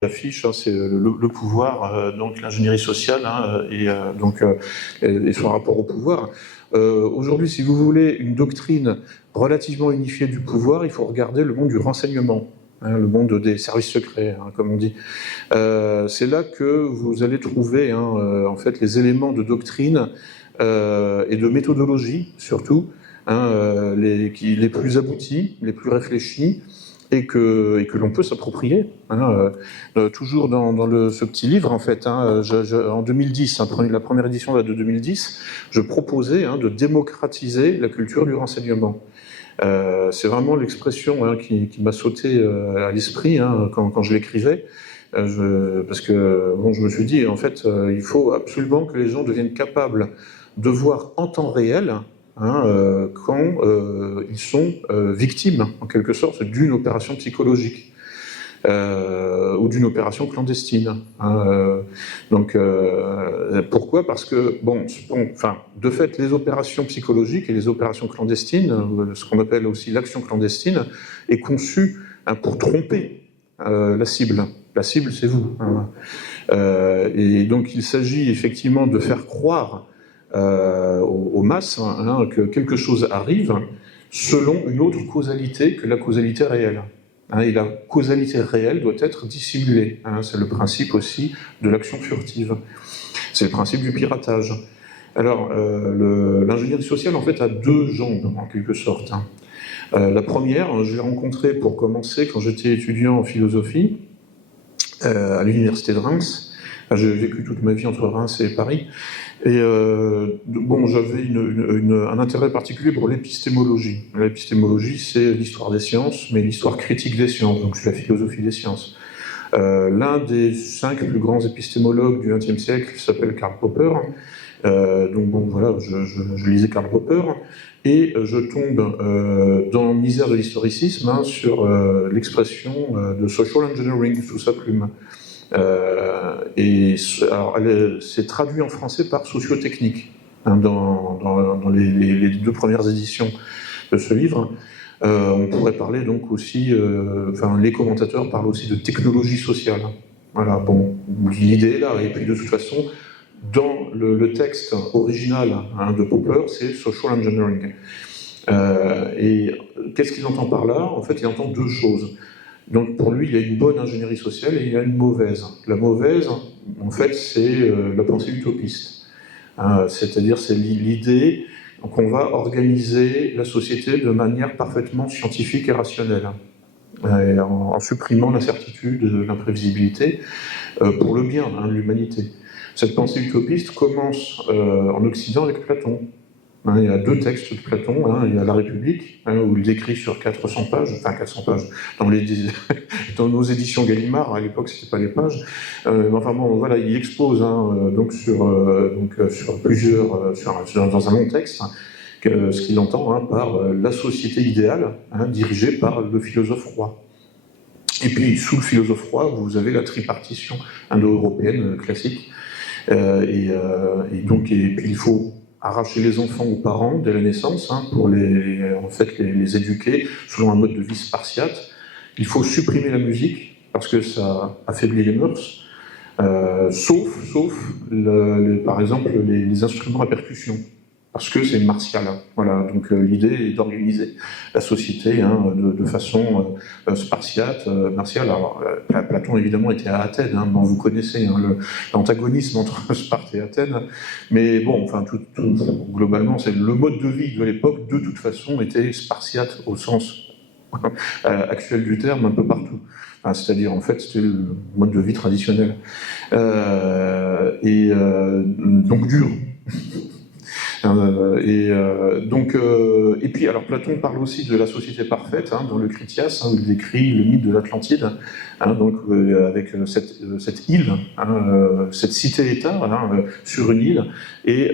Affiche, hein, c'est le pouvoir, donc l'ingénierie sociale, hein, et son rapport au pouvoir. Aujourd'hui, si vous voulez une doctrine relativement unifiée du pouvoir, il faut regarder le monde du renseignement, hein, le monde des services secrets, hein, comme on dit. C'est là que vous allez trouver, hein, en fait, les éléments de doctrine et de méthodologie, surtout, hein, les plus aboutis, les plus réfléchis, et que l'on peut s'approprier. Hein, toujours dans ce petit livre, en fait, hein, en 2010, hein, la première édition date de 2010, je proposais, hein, de démocratiser la culture du renseignement. C'est vraiment l'expression, hein, qui m'a sauté à l'esprit, hein, quand je l'écrivais, parce que bon, je me suis dit, en fait, il faut absolument que les gens deviennent capables de voir en temps réel, hein, quand ils sont victimes, en quelque sorte, d'une opération psychologique ou d'une opération clandestine. Hein, pourquoi ? Parce que, de fait, les opérations psychologiques et les opérations clandestines, ce qu'on appelle aussi l'action clandestine, est conçue, hein, pour tromper la cible. La cible, c'est vous. Hein. Et donc, il s'agit effectivement de faire croire aux masses, hein, que quelque chose arrive selon une autre causalité que la causalité réelle. Hein, et la causalité réelle doit être dissimulée. Hein, c'est le principe aussi de l'action furtive. C'est le principe du piratage. Alors, l'ingénierie sociale, en fait, a deux jambes, en quelque sorte. Hein. La première, je l'ai rencontrée pour commencer quand j'étais étudiant en philosophie à l'université de Reims. J'ai vécu toute ma vie entre Reims et Paris. Et j'avais un intérêt particulier pour l'épistémologie. L'épistémologie, c'est l'histoire des sciences, mais l'histoire critique des sciences, donc c'est la philosophie des sciences. L'un des 5 plus grands épistémologues du XXe siècle s'appelle Karl Popper. Je lisais Karl Popper, et je tombe dans Misère de l'historicisme, hein, sur l'expression de social engineering sous sa plume. C'est traduit en français par sociotechnique, hein, dans les 2 premières éditions de ce livre. On pourrait parler donc aussi, les commentateurs parlent aussi de technologie sociale. Voilà, bon, l'idée est là, et puis de toute façon, dans le texte original, hein, de Popper, c'est social engineering. Et qu'est-ce qu'il entend par là ? En fait, il entend 2 choses. Donc pour lui, il y a une bonne ingénierie sociale et il y a une mauvaise. La mauvaise, en fait, c'est la pensée utopiste. Hein, c'est-à-dire, c'est l'idée qu'on va organiser la société de manière parfaitement scientifique et rationnelle, en supprimant l'incertitude, l'imprévisibilité, pour le bien, hein, de l'humanité. Cette pensée utopiste commence en Occident avec Platon. Hein, il y a 2 textes de Platon, hein, il y a La République, hein, où il décrit sur 400 pages, dans nos éditions Gallimard, à l'époque c'était pas les pages, il expose, hein, sur plusieurs, dans un long texte, hein, ce qu'il entend, hein, par la société idéale, hein, dirigée par le philosophe roi. Et puis sous le philosophe roi, vous avez la tripartition indo-européenne classique, et puis il faut arracher les enfants aux parents dès la naissance, hein, pour les éduquer selon un mode de vie spartiate. Il faut supprimer la musique parce que ça affaiblit les mœurs, sauf par exemple les instruments à percussion, parce que c'est martial. Voilà, donc l'idée est d'organiser la société, hein, de façon spartiate, martiale. Alors, Platon évidemment était à Athènes, hein, vous connaissez, hein, l'antagonisme entre Sparte et Athènes, mais bon, globalement, c'est le mode de vie de l'époque, de toute façon, était spartiate au sens actuel du terme, un peu partout. Enfin, c'est-à-dire, en fait, c'était le mode de vie traditionnel. Donc dur. Et puis, alors Platon parle aussi de la société parfaite, hein, dans le Critias, hein, où il décrit le mythe de l'Atlantide, hein, avec cette île, hein, cette cité-État, hein, sur une île, et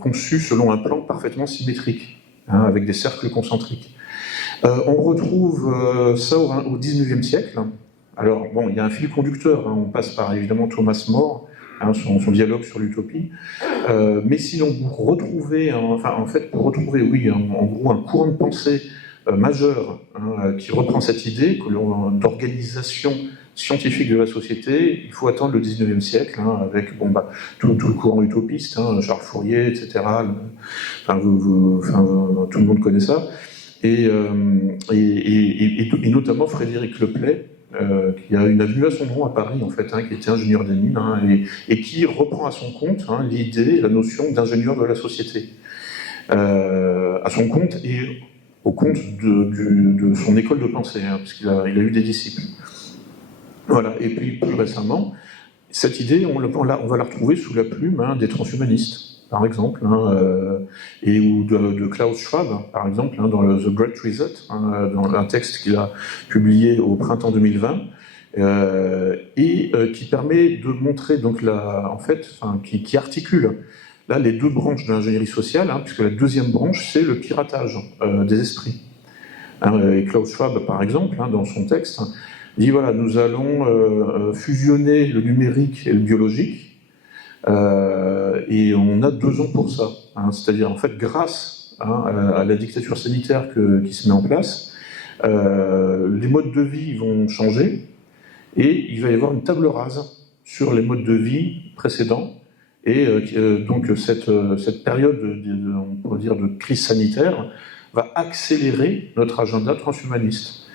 conçue selon un plan parfaitement symétrique, hein, avec des cercles concentriques. On retrouve ça au XIXe siècle. Alors, bon, il y a un fil conducteur, hein, on passe par évidemment Thomas More, hein, son dialogue sur l'utopie. Mais sinon, pour retrouver, en gros, un courant de pensée majeur, hein, qui reprend cette idée d'organisation scientifique de la société, il faut attendre le 19e siècle, avec tout le courant utopiste, Charles Fourier, etc. Tout le monde connaît ça. Et notamment Frédéric Leplay, qui a une avenue à son nom à Paris, en fait, qui était ingénieur des mines, et qui reprend à son compte l'idée, la notion d'ingénieur de la société. À son compte et au compte de son école de pensée, puisqu'il a eu des disciples. Voilà, et puis plus récemment, cette idée, on va la retrouver sous la plume des transhumanistes, par exemple, et ou de Klaus Schwab, par exemple, dans The Great Reset, dans un texte qu'il a publié au printemps 2020, qui permet de montrer, donc, qui articule là les deux branches de l'ingénierie sociale, puisque la deuxième branche, c'est le piratage des esprits. Et Klaus Schwab, par exemple, dans son texte, dit voilà, nous allons fusionner le numérique et le biologique, et on a 2 ans pour ça. C'est-à-dire, en fait, grâce à la dictature sanitaire qui se met en place, les modes de vie vont changer, et il va y avoir une table rase sur les modes de vie précédents. Et donc cette période on pourrait dire de crise sanitaire va accélérer notre agenda transhumaniste,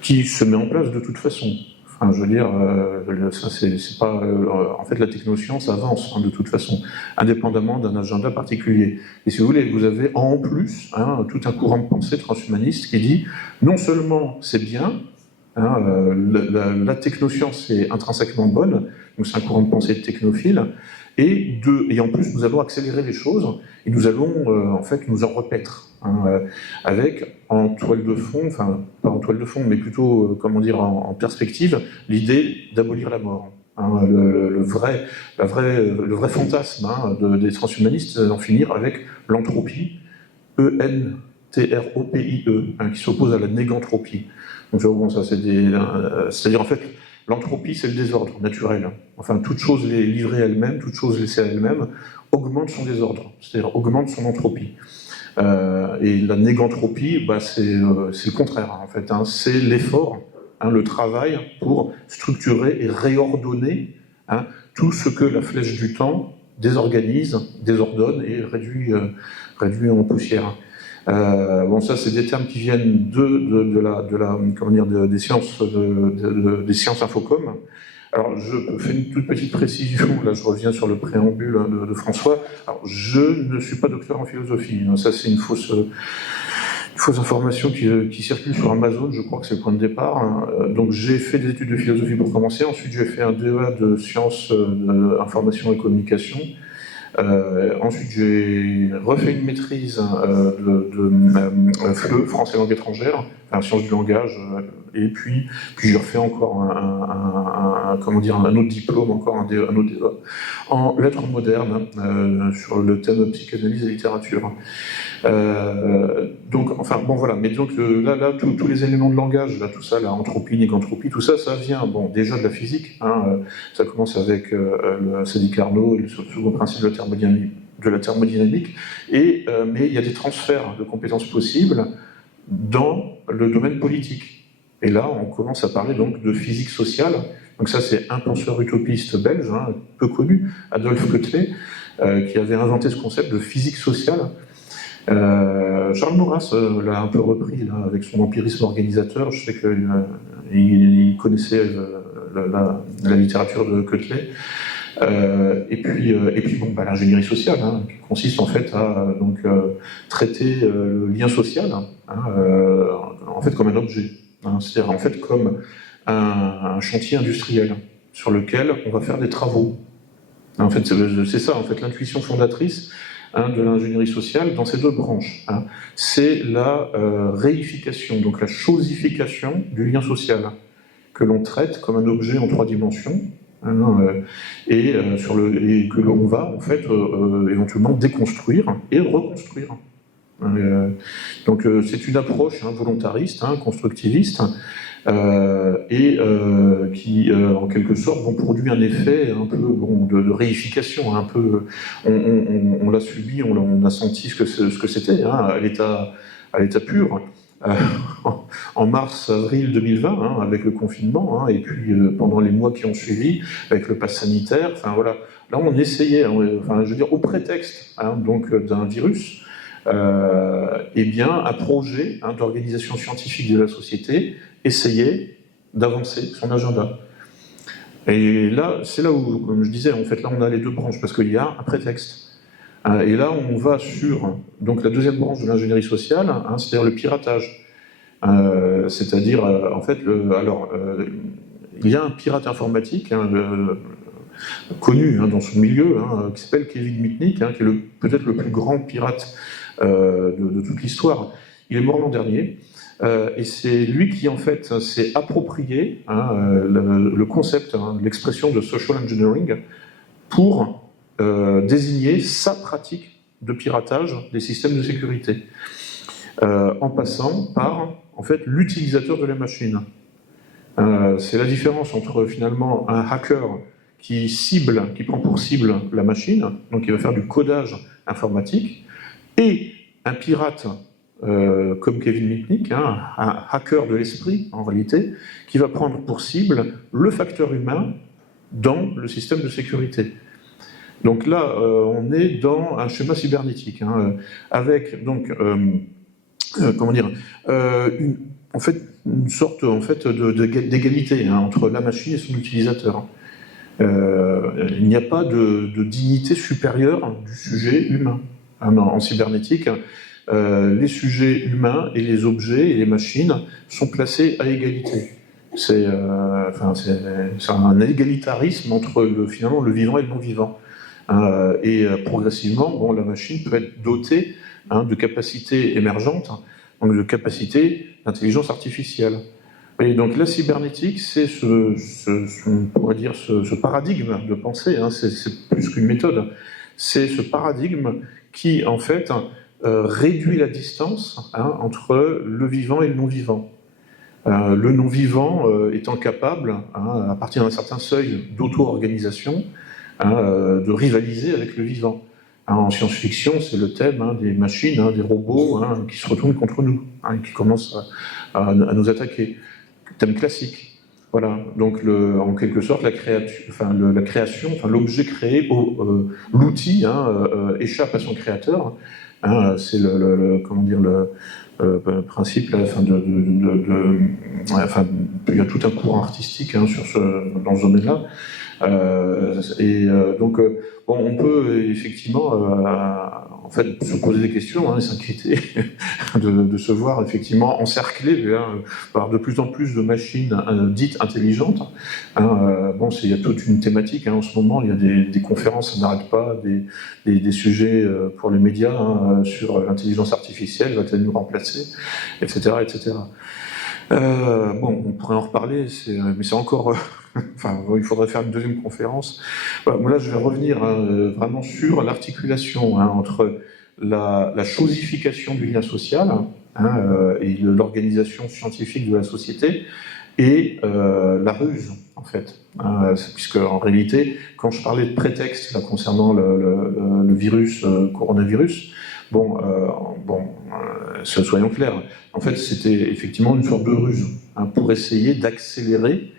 qui se met en place de toute façon. Enfin, je veux dire, ça c'est pas. En fait, la technoscience avance de toute façon, indépendamment d'un agenda particulier. Et si vous voulez, vous avez en plus tout un courant de pensée transhumaniste qui dit non seulement c'est bien, la technoscience est intrinsèquement bonne, donc c'est un courant de pensée technophile, et en plus nous allons accélérer les choses, et nous allons en fait nous en repaître, avec en toile de fond, enfin pas en toile de fond, mais plutôt comment dire en perspective, l'idée d'abolir la mort. Le vrai fantasme des transhumanistes, d'en finir avec l'entropie, E-N-T-R-O-P-I-E, qui s'oppose à la négantropie. Donc bon, ça c'est-à-dire en fait, l'entropie c'est le désordre naturel. Enfin, toute chose livrée à elle-même, toute chose laissée à elle-même, augmente son désordre, c'est-à-dire augmente son entropie. Et la négantropie, c'est le contraire en fait. C'est l'effort, le travail pour structurer et réordonner tout ce que la flèche du temps désorganise, désordonne et réduit en poussière. Bon, ça, c'est des termes qui viennent des sciences infocom. Alors, je fais une toute petite précision. Là, je reviens sur le préambule de François. Alors, je ne suis pas docteur en philosophie. Ça, c'est une fausse information qui circule sur Amazon. Je crois que c'est le point de départ. Donc, j'ai fait des études de philosophie pour commencer. Ensuite, j'ai fait un DEA de sciences information et communication. Ensuite, j'ai refait une maîtrise de FLE, français langue étrangère, sciences du langage, et puis j'ai refait encore un autre diplôme, encore un autre en lettres modernes, sur le thème psychanalyse et littérature. Donc, enfin, bon, voilà. Mais donc, là tous les éléments de langage, tout ça, la entropie, négantropie, tout ça, ça vient, bon, déjà de la physique. Ça commence avec le Sadi Carnot et le second principe de la thermodynamique. Mais il y a des transferts de compétences possibles dans le domaine politique. Et là, on commence à parler donc de physique sociale. Donc ça, c'est un penseur utopiste belge, peu connu, Adolphe Quetelet, qui avait inventé ce concept de physique sociale. Charles Maurras l'a un peu repris là, avec son empirisme organisateur. Je sais qu'il connaissait la littérature de Quetelet. Et puis bon, l'ingénierie sociale, qui consiste en fait à traiter le lien social en fait comme un objet, c'est-à-dire en fait comme un chantier industriel sur lequel on va faire des travaux. En fait, c'est ça, en fait, l'intuition fondatrice de l'ingénierie sociale dans ces deux branches. C'est la réification, donc la chosification du lien social, que l'on traite comme un objet en 3 dimensions, et que l'on va en fait éventuellement déconstruire et reconstruire. Donc c'est une approche volontariste, constructiviste, qui en quelque sorte produit un effet un peu de réification, un peu on l'a subi, on a senti ce que c'était à l'état pur. euh, en mars-avril 2020, hein, avec le confinement, hein, et puis pendant les mois qui ont suivi, avec le pass sanitaire, enfin voilà, là on essayait, enfin, je veux dire, au prétexte hein, donc d'un virus, eh bien, un projet hein, d'organisation scientifique de la société essayait d'avancer son agenda. Et là, c'est là où, comme je disais, en fait, là on a les deux branches, parce qu'il y a un prétexte. Et là, on va sur donc, la deuxième branche de l'ingénierie sociale, hein, c'est-à-dire le piratage. C'est-à-dire, en fait, il y a un pirate informatique hein, connu hein, dans son milieu, hein, qui s'appelle Kevin Mitnick, hein, qui est peut-être le plus grand pirate de toute l'histoire. Il est mort l'an dernier. Et c'est lui qui, en fait, s'est approprié hein, le concept, hein, l'expression de social engineering pour désigner sa pratique de piratage des systèmes de sécurité, en passant par, en fait, l'utilisateur de la machine. C'est la différence entre, finalement, un hacker qui prend pour cible la machine, donc il va faire du codage informatique, et un pirate comme Kevin Mitnick, hein, un hacker de l'esprit, en réalité, qui va prendre pour cible le facteur humain dans le système de sécurité. Donc là, on est dans un schéma cybernétique, hein, avec donc, comment dire, en fait, une sorte en fait, d'égalité hein, entre la machine et son utilisateur. Il n'y a pas de dignité supérieure du sujet humain. Hein, en cybernétique, les sujets humains et les objets et les machines sont placés à égalité. C'est un égalitarisme entre finalement le vivant et le non-vivant. Et progressivement, bon, la machine peut être dotée hein, de capacités émergentes, donc de capacités d'intelligence artificielle. Et donc la cybernétique, c'est on pourrait dire ce paradigme de pensée, hein, c'est plus qu'une méthode, c'est ce paradigme qui, en fait, réduit la distance hein, entre le vivant et le non-vivant. Le non-vivant étant capable, hein, à partir d'un certain seuil d'auto-organisation, hein, de rivaliser avec le vivant. Hein, en science-fiction, c'est le thème hein, des machines, hein, des robots hein, qui se retournent contre nous, hein, qui commencent à nous attaquer. Thème classique. Voilà. Donc, en quelque sorte, la création, l'objet créé, l'outil hein, échappe à son créateur. Hein, c'est comment dire, le principe, là, il y a tout un courant artistique hein, dans ce domaine-là. Bon, on peut effectivement en fait, se poser des questions hein, et s'inquiéter de se voir effectivement encerclé hein, par de plus en plus de machines dites intelligentes. Hein, bon, il y a toute une thématique hein, en ce moment, il y a des conférences, ça n'arrête pas, des sujets pour les médias hein, sur l'intelligence artificielle, va-t-elle nous remplacer, etc. etc. Bon, on pourrait en reparler, mais c'est encore... enfin, il faudrait faire une deuxième conférence. Voilà, moi là, je vais revenir hein, vraiment sur l'articulation hein, entre la chosification du lien social hein, et l'organisation scientifique de la société et la ruse, en fait. Hein, puisque, en réalité, quand je parlais de prétexte là, concernant le virus, coronavirus, soyons clairs, en fait, c'était effectivement une sorte de ruse hein, pour essayer d'accélérer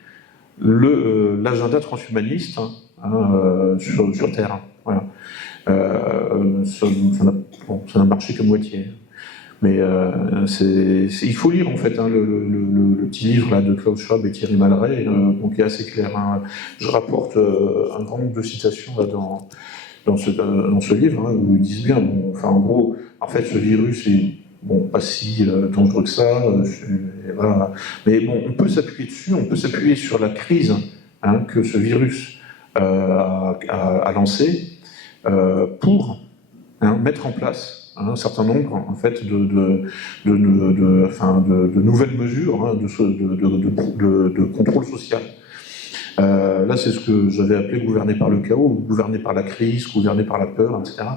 l'agenda transhumaniste hein, sur Terre. Voilà. Ça n'a marché qu'à moitié. Mais il faut lire en fait hein, le petit livre là, de Klaus Schwab et Thierry Malray, qui est assez clair. Hein. Je rapporte un grand nombre de citations là, dans ce livre hein, où ils disent bien, bon, enfin en gros, en fait ce virus est pas si dangereux que ça, voilà. Mais bon, on peut s'appuyer dessus, on peut s'appuyer sur la crise hein, que ce virus a lancée pour hein, mettre en place un certain nombre en fait, de nouvelles mesures hein, de contrôle social. Là, c'est ce que j'avais appelé gouverner par le chaos, gouverner par la crise, gouverner par la peur, etc.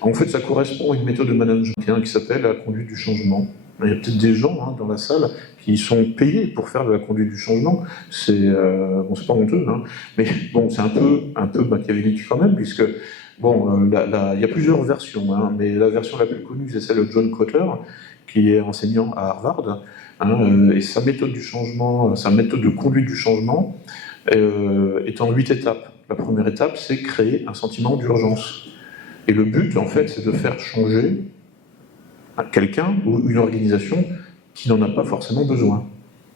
En fait, ça correspond à une méthode de management hein, qui s'appelle la conduite du changement. Il y a peut-être des gens hein, dans la salle qui sont payés pour faire de la conduite du changement. C'est pas honteux, hein, mais bon, c'est un peu machiavélique quand même, puisque bon, il y a plusieurs versions, hein, mais la version la plus connue, c'est celle de John Kotler, qui est enseignant à Harvard, et sa méthode du changement, sa méthode de conduite du changement est en 8 étapes. La première étape, c'est créer un sentiment d'urgence. Et le but, en fait, c'est de faire changer quelqu'un ou une organisation qui n'en a pas forcément besoin.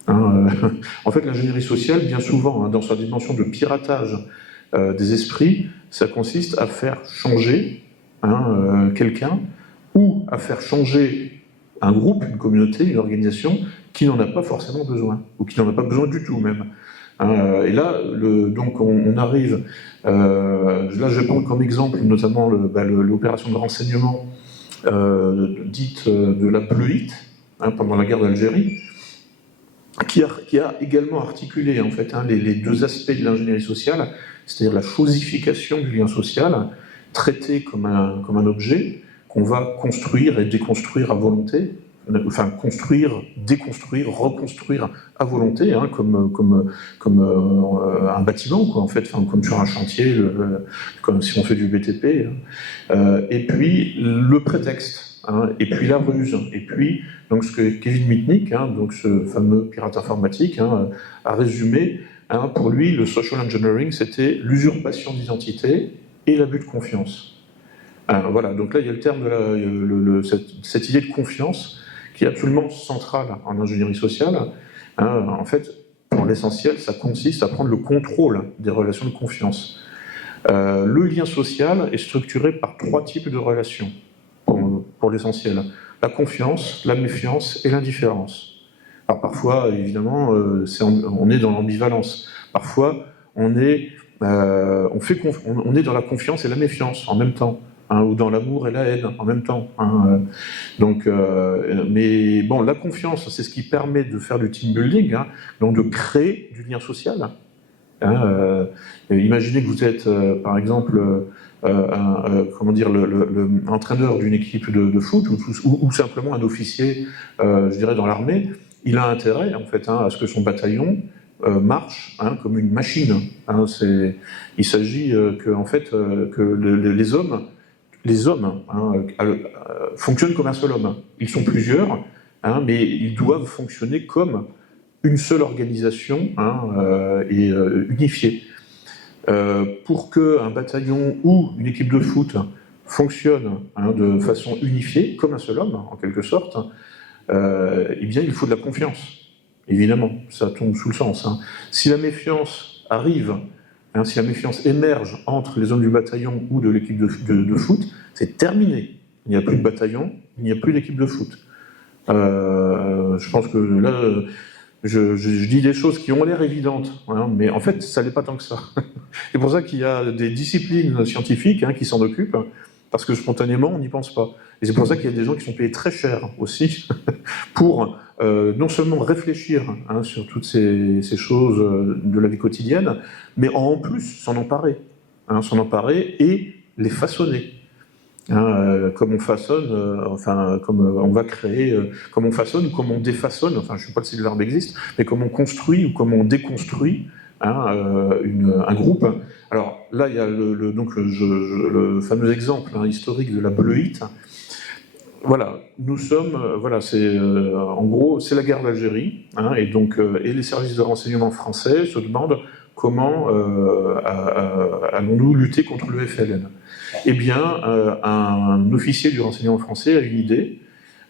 En fait, l'ingénierie sociale, bien souvent, dans sa dimension de piratage des esprits, ça consiste à faire changer quelqu'un ou à faire changer un groupe, une communauté, une organisation qui n'en a pas forcément besoin, ou qui n'en a pas besoin du tout même. Et là, donc on arrive, là je vais prendre comme exemple notamment l'opération de renseignement dite de la Bleuite, pendant la guerre d'Algérie, qui a également articulé en fait les deux aspects de l'ingénierie sociale, c'est-à-dire la chosification du lien social, traité comme un objet qu'on va construire et déconstruire à volonté, enfin construire, déconstruire, reconstruire à volonté, comme un bâtiment, quoi, en fait, comme sur un chantier, comme si on fait du BTP. Et puis le prétexte, et puis la ruse, et puis donc ce que Kevin Mitnick, donc ce fameux pirate informatique, a résumé. Pour lui, le social engineering, c'était l'usurpation d'identité et l'abus de confiance. Voilà, donc là, il y a le terme de cette idée de confiance qui est absolument centrale en ingénierie sociale. En fait, pour l'essentiel, ça consiste à prendre le contrôle des relations de confiance. Le lien social est structuré par 3 types de relations, pour l'essentiel. La confiance, la méfiance et l'indifférence. Alors parfois, évidemment, on est dans l'ambivalence. Parfois, on est dans la confiance et la méfiance en même temps. Ou dans l'amour et la haine en même temps. Mais bon, la confiance, c'est ce qui permet de faire du team building, donc de créer du lien social. Imaginez que vous êtes, par exemple, l'entraîneur d'une équipe de foot ou simplement un officier, je dirais, dans l'armée. Il a intérêt, en fait, à ce que son bataillon marche comme une machine. Il s'agit que les hommes fonctionnent comme un seul homme. Ils sont plusieurs, mais ils doivent fonctionner comme une seule organisation et unifiée. Pour qu'un bataillon ou une équipe de foot fonctionne de façon unifiée, comme un seul homme, en quelque sorte, eh bien, il faut de la confiance. Évidemment, ça tombe sous le sens. Si la méfiance arrive, si la méfiance émerge entre les hommes du bataillon ou de l'équipe de foot, c'est terminé. Il n'y a plus de bataillon, il n'y a plus d'équipe de foot. Je pense que là, je dis des choses qui ont l'air évidentes, mais en fait, ça n'est pas tant que ça. C'est pour ça qu'il y a des disciplines scientifiques qui s'en occupent, parce que spontanément, on n'y pense pas. Et c'est pour ça qu'il y a des gens qui sont payés très cher aussi pour non seulement réfléchir sur toutes ces choses de la vie quotidienne, mais en plus s'en emparer et les façonner. Comme on façonne, comme on va créer, comme on façonne ou comme on défaçonne, je ne sais pas si le verbe existe, mais comme on construit ou comme on déconstruit un groupe. Alors là, il y a le fameux exemple historique de la Bleuite. Voilà, nous sommes, en gros, c'est la guerre d'Algérie, et les services de renseignement français se demandent comment allons-nous lutter contre le FLN. Eh bien, un officier du renseignement français a une idée,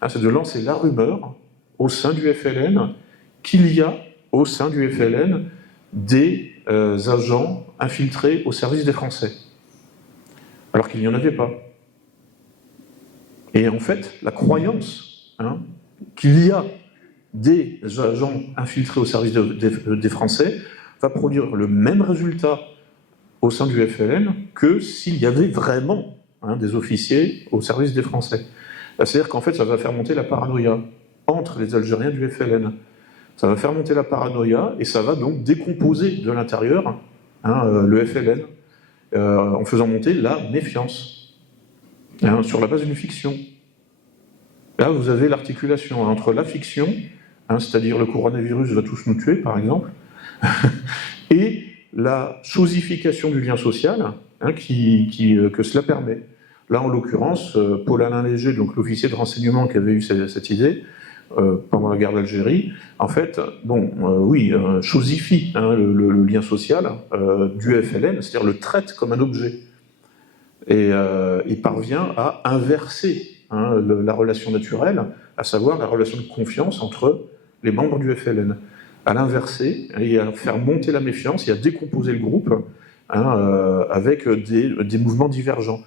c'est de lancer la rumeur au sein du FLN qu'il y a au sein du FLN des agents infiltrés au service des Français, alors qu'il n'y en avait pas. Et en fait, la croyance qu'il y a des agents infiltrés au service des Français va produire le même résultat au sein du FLN que s'il y avait vraiment des officiers au service des Français. C'est-à-dire qu'en fait, ça va faire monter la paranoïa entre les Algériens du FLN. Ça va faire monter la paranoïa et ça va donc décomposer de l'intérieur le FLN en faisant monter la méfiance. Sur la base d'une fiction. Là, vous avez l'articulation entre la fiction, c'est-à-dire le coronavirus va tous nous tuer, par exemple, et la chosification du lien social que cela permet. Là, en l'occurrence, Paul-Alain Léger, donc l'officier de renseignement qui avait eu cette idée, pendant la guerre d'Algérie, en fait, oui, chosifie le lien social du FLN, c'est-à-dire le traite comme un objet. Et il parvient à inverser la relation naturelle, à savoir la relation de confiance entre les membres du FLN, à l'inverser et à faire monter la méfiance et à décomposer le groupe avec des mouvements divergents.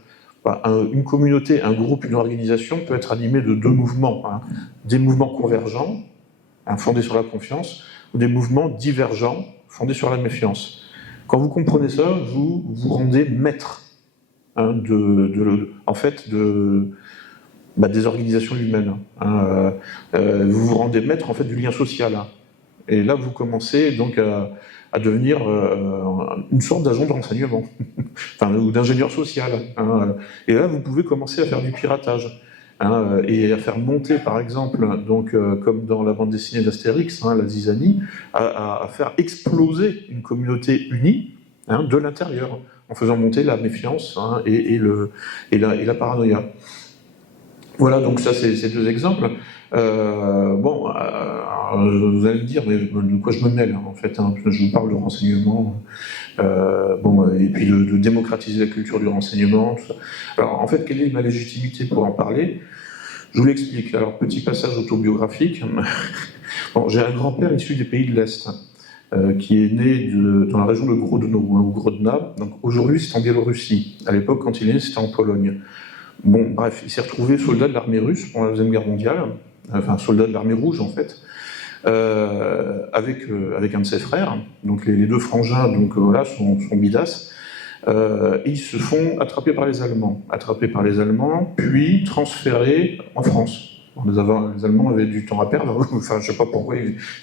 Une communauté, un groupe, une organisation peut être animée de deux mouvements, des mouvements convergents, fondés sur la confiance, ou des mouvements divergents, fondés sur la méfiance. Quand vous comprenez ça, vous vous rendez maître des organisations humaines. Vous vous rendez maître en fait du lien social. Et là, vous commencez donc à devenir une sorte d'agent de renseignement, ou d'ingénieur social. Et là, vous pouvez commencer à faire du piratage. Et à faire monter, par exemple, donc, comme dans la bande dessinée d'Astérix, la zizanie, à faire exploser une communauté unie de l'intérieur, en faisant monter la méfiance et la paranoïa. Voilà, donc ça, c'est ces deux exemples. Vous allez me dire, mais de quoi je me mêle, en fait, je vous parle de renseignement, et puis de démocratiser la culture du renseignement, tout ça. Alors, en fait, quelle est ma légitimité pour en parler? Je vous l'explique. Alors, petit passage autobiographique. J'ai un grand-père issu des pays de l'Est, qui est né dans la région de Grodno, ou Grodna. Donc, aujourd'hui, c'est en Biélorussie. À l'époque, quand il est né, c'était en Pologne. Bref, il s'est retrouvé soldat de l'armée russe pendant la Deuxième Guerre mondiale, enfin soldat de l'armée rouge en fait, avec un de ses frères, donc les deux frangins, donc voilà, sont bidas. Ils se font attraper par les Allemands, puis transférés en France. Les Allemands avaient du temps à perdre, enfin je sais pas pourquoi,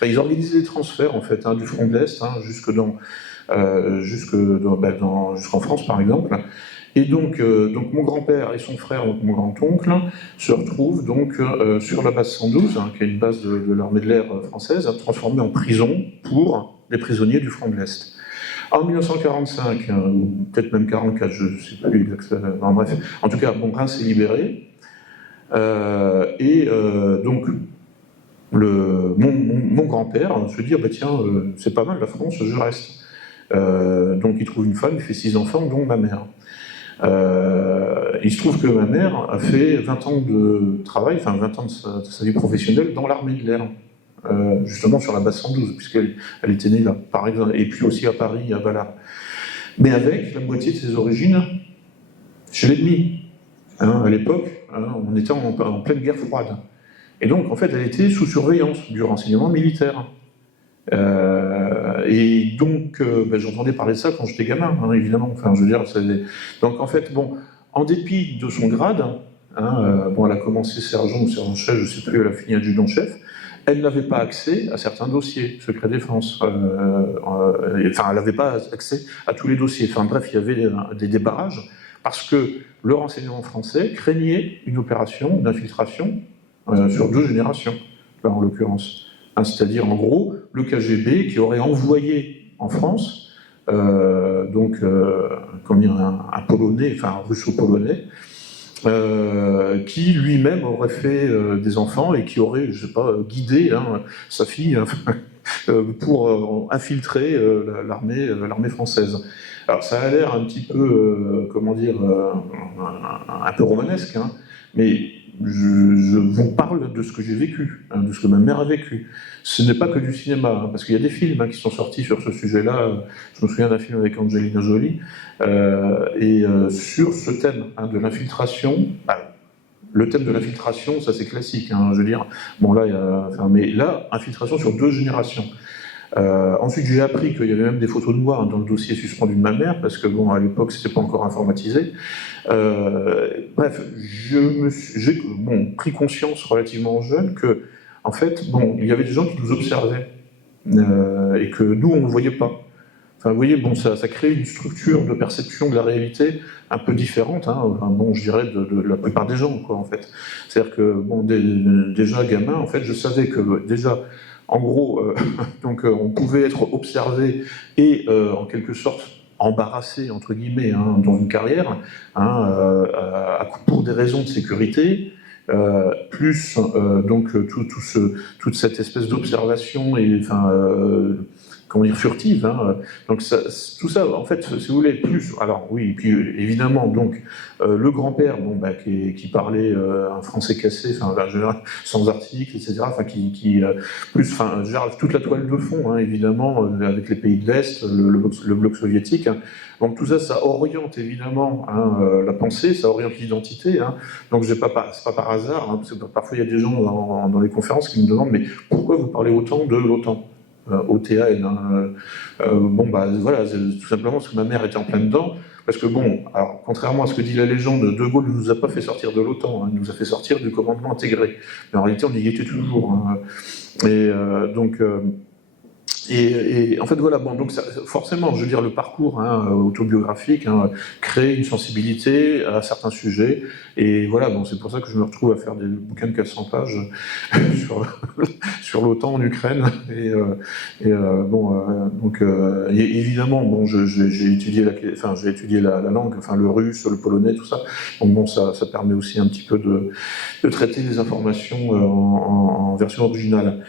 ils organisaient des transferts en fait, du front de l'Est, jusqu'en France par exemple. Et donc mon grand-père et son frère, donc mon grand-oncle, se retrouvent donc sur la base 112, qui est une base de l'armée de l'air française, transformée en prison pour les prisonniers du front de l'Est. En 1945, ou peut-être même 1944, je ne sais plus exactement, bref, en tout cas, Reims s'est libéré, donc mon grand-père se dit, tiens, c'est pas mal la France, je reste. Donc il trouve une femme, il fait 6 enfants, dont ma mère. Il se trouve que ma mère a fait 20 ans de travail, enfin 20 ans de sa vie professionnelle dans l'armée de l'air, justement sur la base 112, puisqu'elle était née là, par exemple, et puis aussi à Paris, à Ballard. Mais avec la moitié de ses origines chez l'ennemi. À l'époque, on était en pleine guerre froide. Et donc, en fait, elle était sous surveillance du renseignement militaire. Et donc, j'entendais parler de ça quand j'étais gamin, évidemment. Enfin, je veux dire, donc en fait, en dépit de son grade, elle a commencé sergent ou sergent-chef, je ne sais plus, elle a fini adjudant-chef. Elle n'avait pas accès à certains dossiers, secret défense. Elle n'avait pas accès à tous les dossiers. Enfin bref, il y avait des débarrages parce que le renseignement français craignait une opération d'infiltration sur 2 générations, là en l'occurrence. C'est-à-dire, en gros, le KGB qui aurait envoyé en France un Polonais, enfin un russo-polonais, qui lui-même aurait fait des enfants et qui aurait, je sais pas, guidé sa fille pour infiltrer l'armée française. Alors ça a l'air un petit peu, un peu romanesque, mais je vous parle de ce que j'ai vécu, de ce que ma mère a vécu. Ce n'est pas que du cinéma, parce qu'il y a des films qui sont sortis sur ce sujet-là. Je me souviens d'un film avec Angelina Jolie, sur ce thème de l'infiltration. Le thème de l'infiltration, ça c'est classique, je veux dire. Mais là, infiltration sur 2 générations. Ensuite, j'ai appris qu'il y avait même des photos de moi dans le dossier suspendu de ma mère, parce que à l'époque, c'était pas encore informatisé. Bref, j'ai pris conscience relativement jeune que, en fait, il y avait des gens qui nous observaient et que nous, on ne voyait pas. Enfin, vous voyez, ça crée une structure de perception de la réalité un peu différente, je dirais, de la plupart des gens, quoi, en fait. C'est-à-dire que, déjà gamin, en fait, je savais que, déjà, en gros, on pouvait être observé et, en quelque sorte, embarrassé, entre guillemets, hein, dans une carrière, hein, pour des raisons de sécurité, plus donc toute cette espèce d'observation et enfin comment dire furtive. Hein. Donc tout ça, en fait, si vous voulez, plus. Alors oui, et puis évidemment donc le grand-père, bon bah qui parlait un français cassé, enfin sans article, etc. Enfin qui plus, enfin toute la toile de fond, hein, évidemment, avec les pays de l'Est, le bloc soviétique. Hein. Donc tout ça, ça oriente évidemment hein, la pensée, ça oriente l'identité. Hein. Donc c'est pas par hasard, hein, parce que parfois il y a des gens dans les conférences qui me demandent mais pourquoi vous parlez autant de l'OTAN OTAN. Hein. Bon bah voilà, tout simplement parce que ma mère était en plein dedans. Parce que bon, alors contrairement à ce que dit la légende, De Gaulle ne nous a pas fait sortir de l'OTAN, hein, il nous a fait sortir du commandement intégré. Mais en réalité, on y était toujours. Hein. Et donc. Et en fait, voilà, bon, donc ça, forcément, je veux dire, le parcours hein, autobiographique hein, crée une sensibilité à certains sujets, et voilà, bon, c'est pour ça que je me retrouve à faire des bouquins de 400 pages sur l'OTAN en Ukraine, donc évidemment, bon, j'ai étudié la langue, enfin le russe, le polonais, tout ça, donc bon, ça permet aussi un petit peu de traiter les informations en version originale.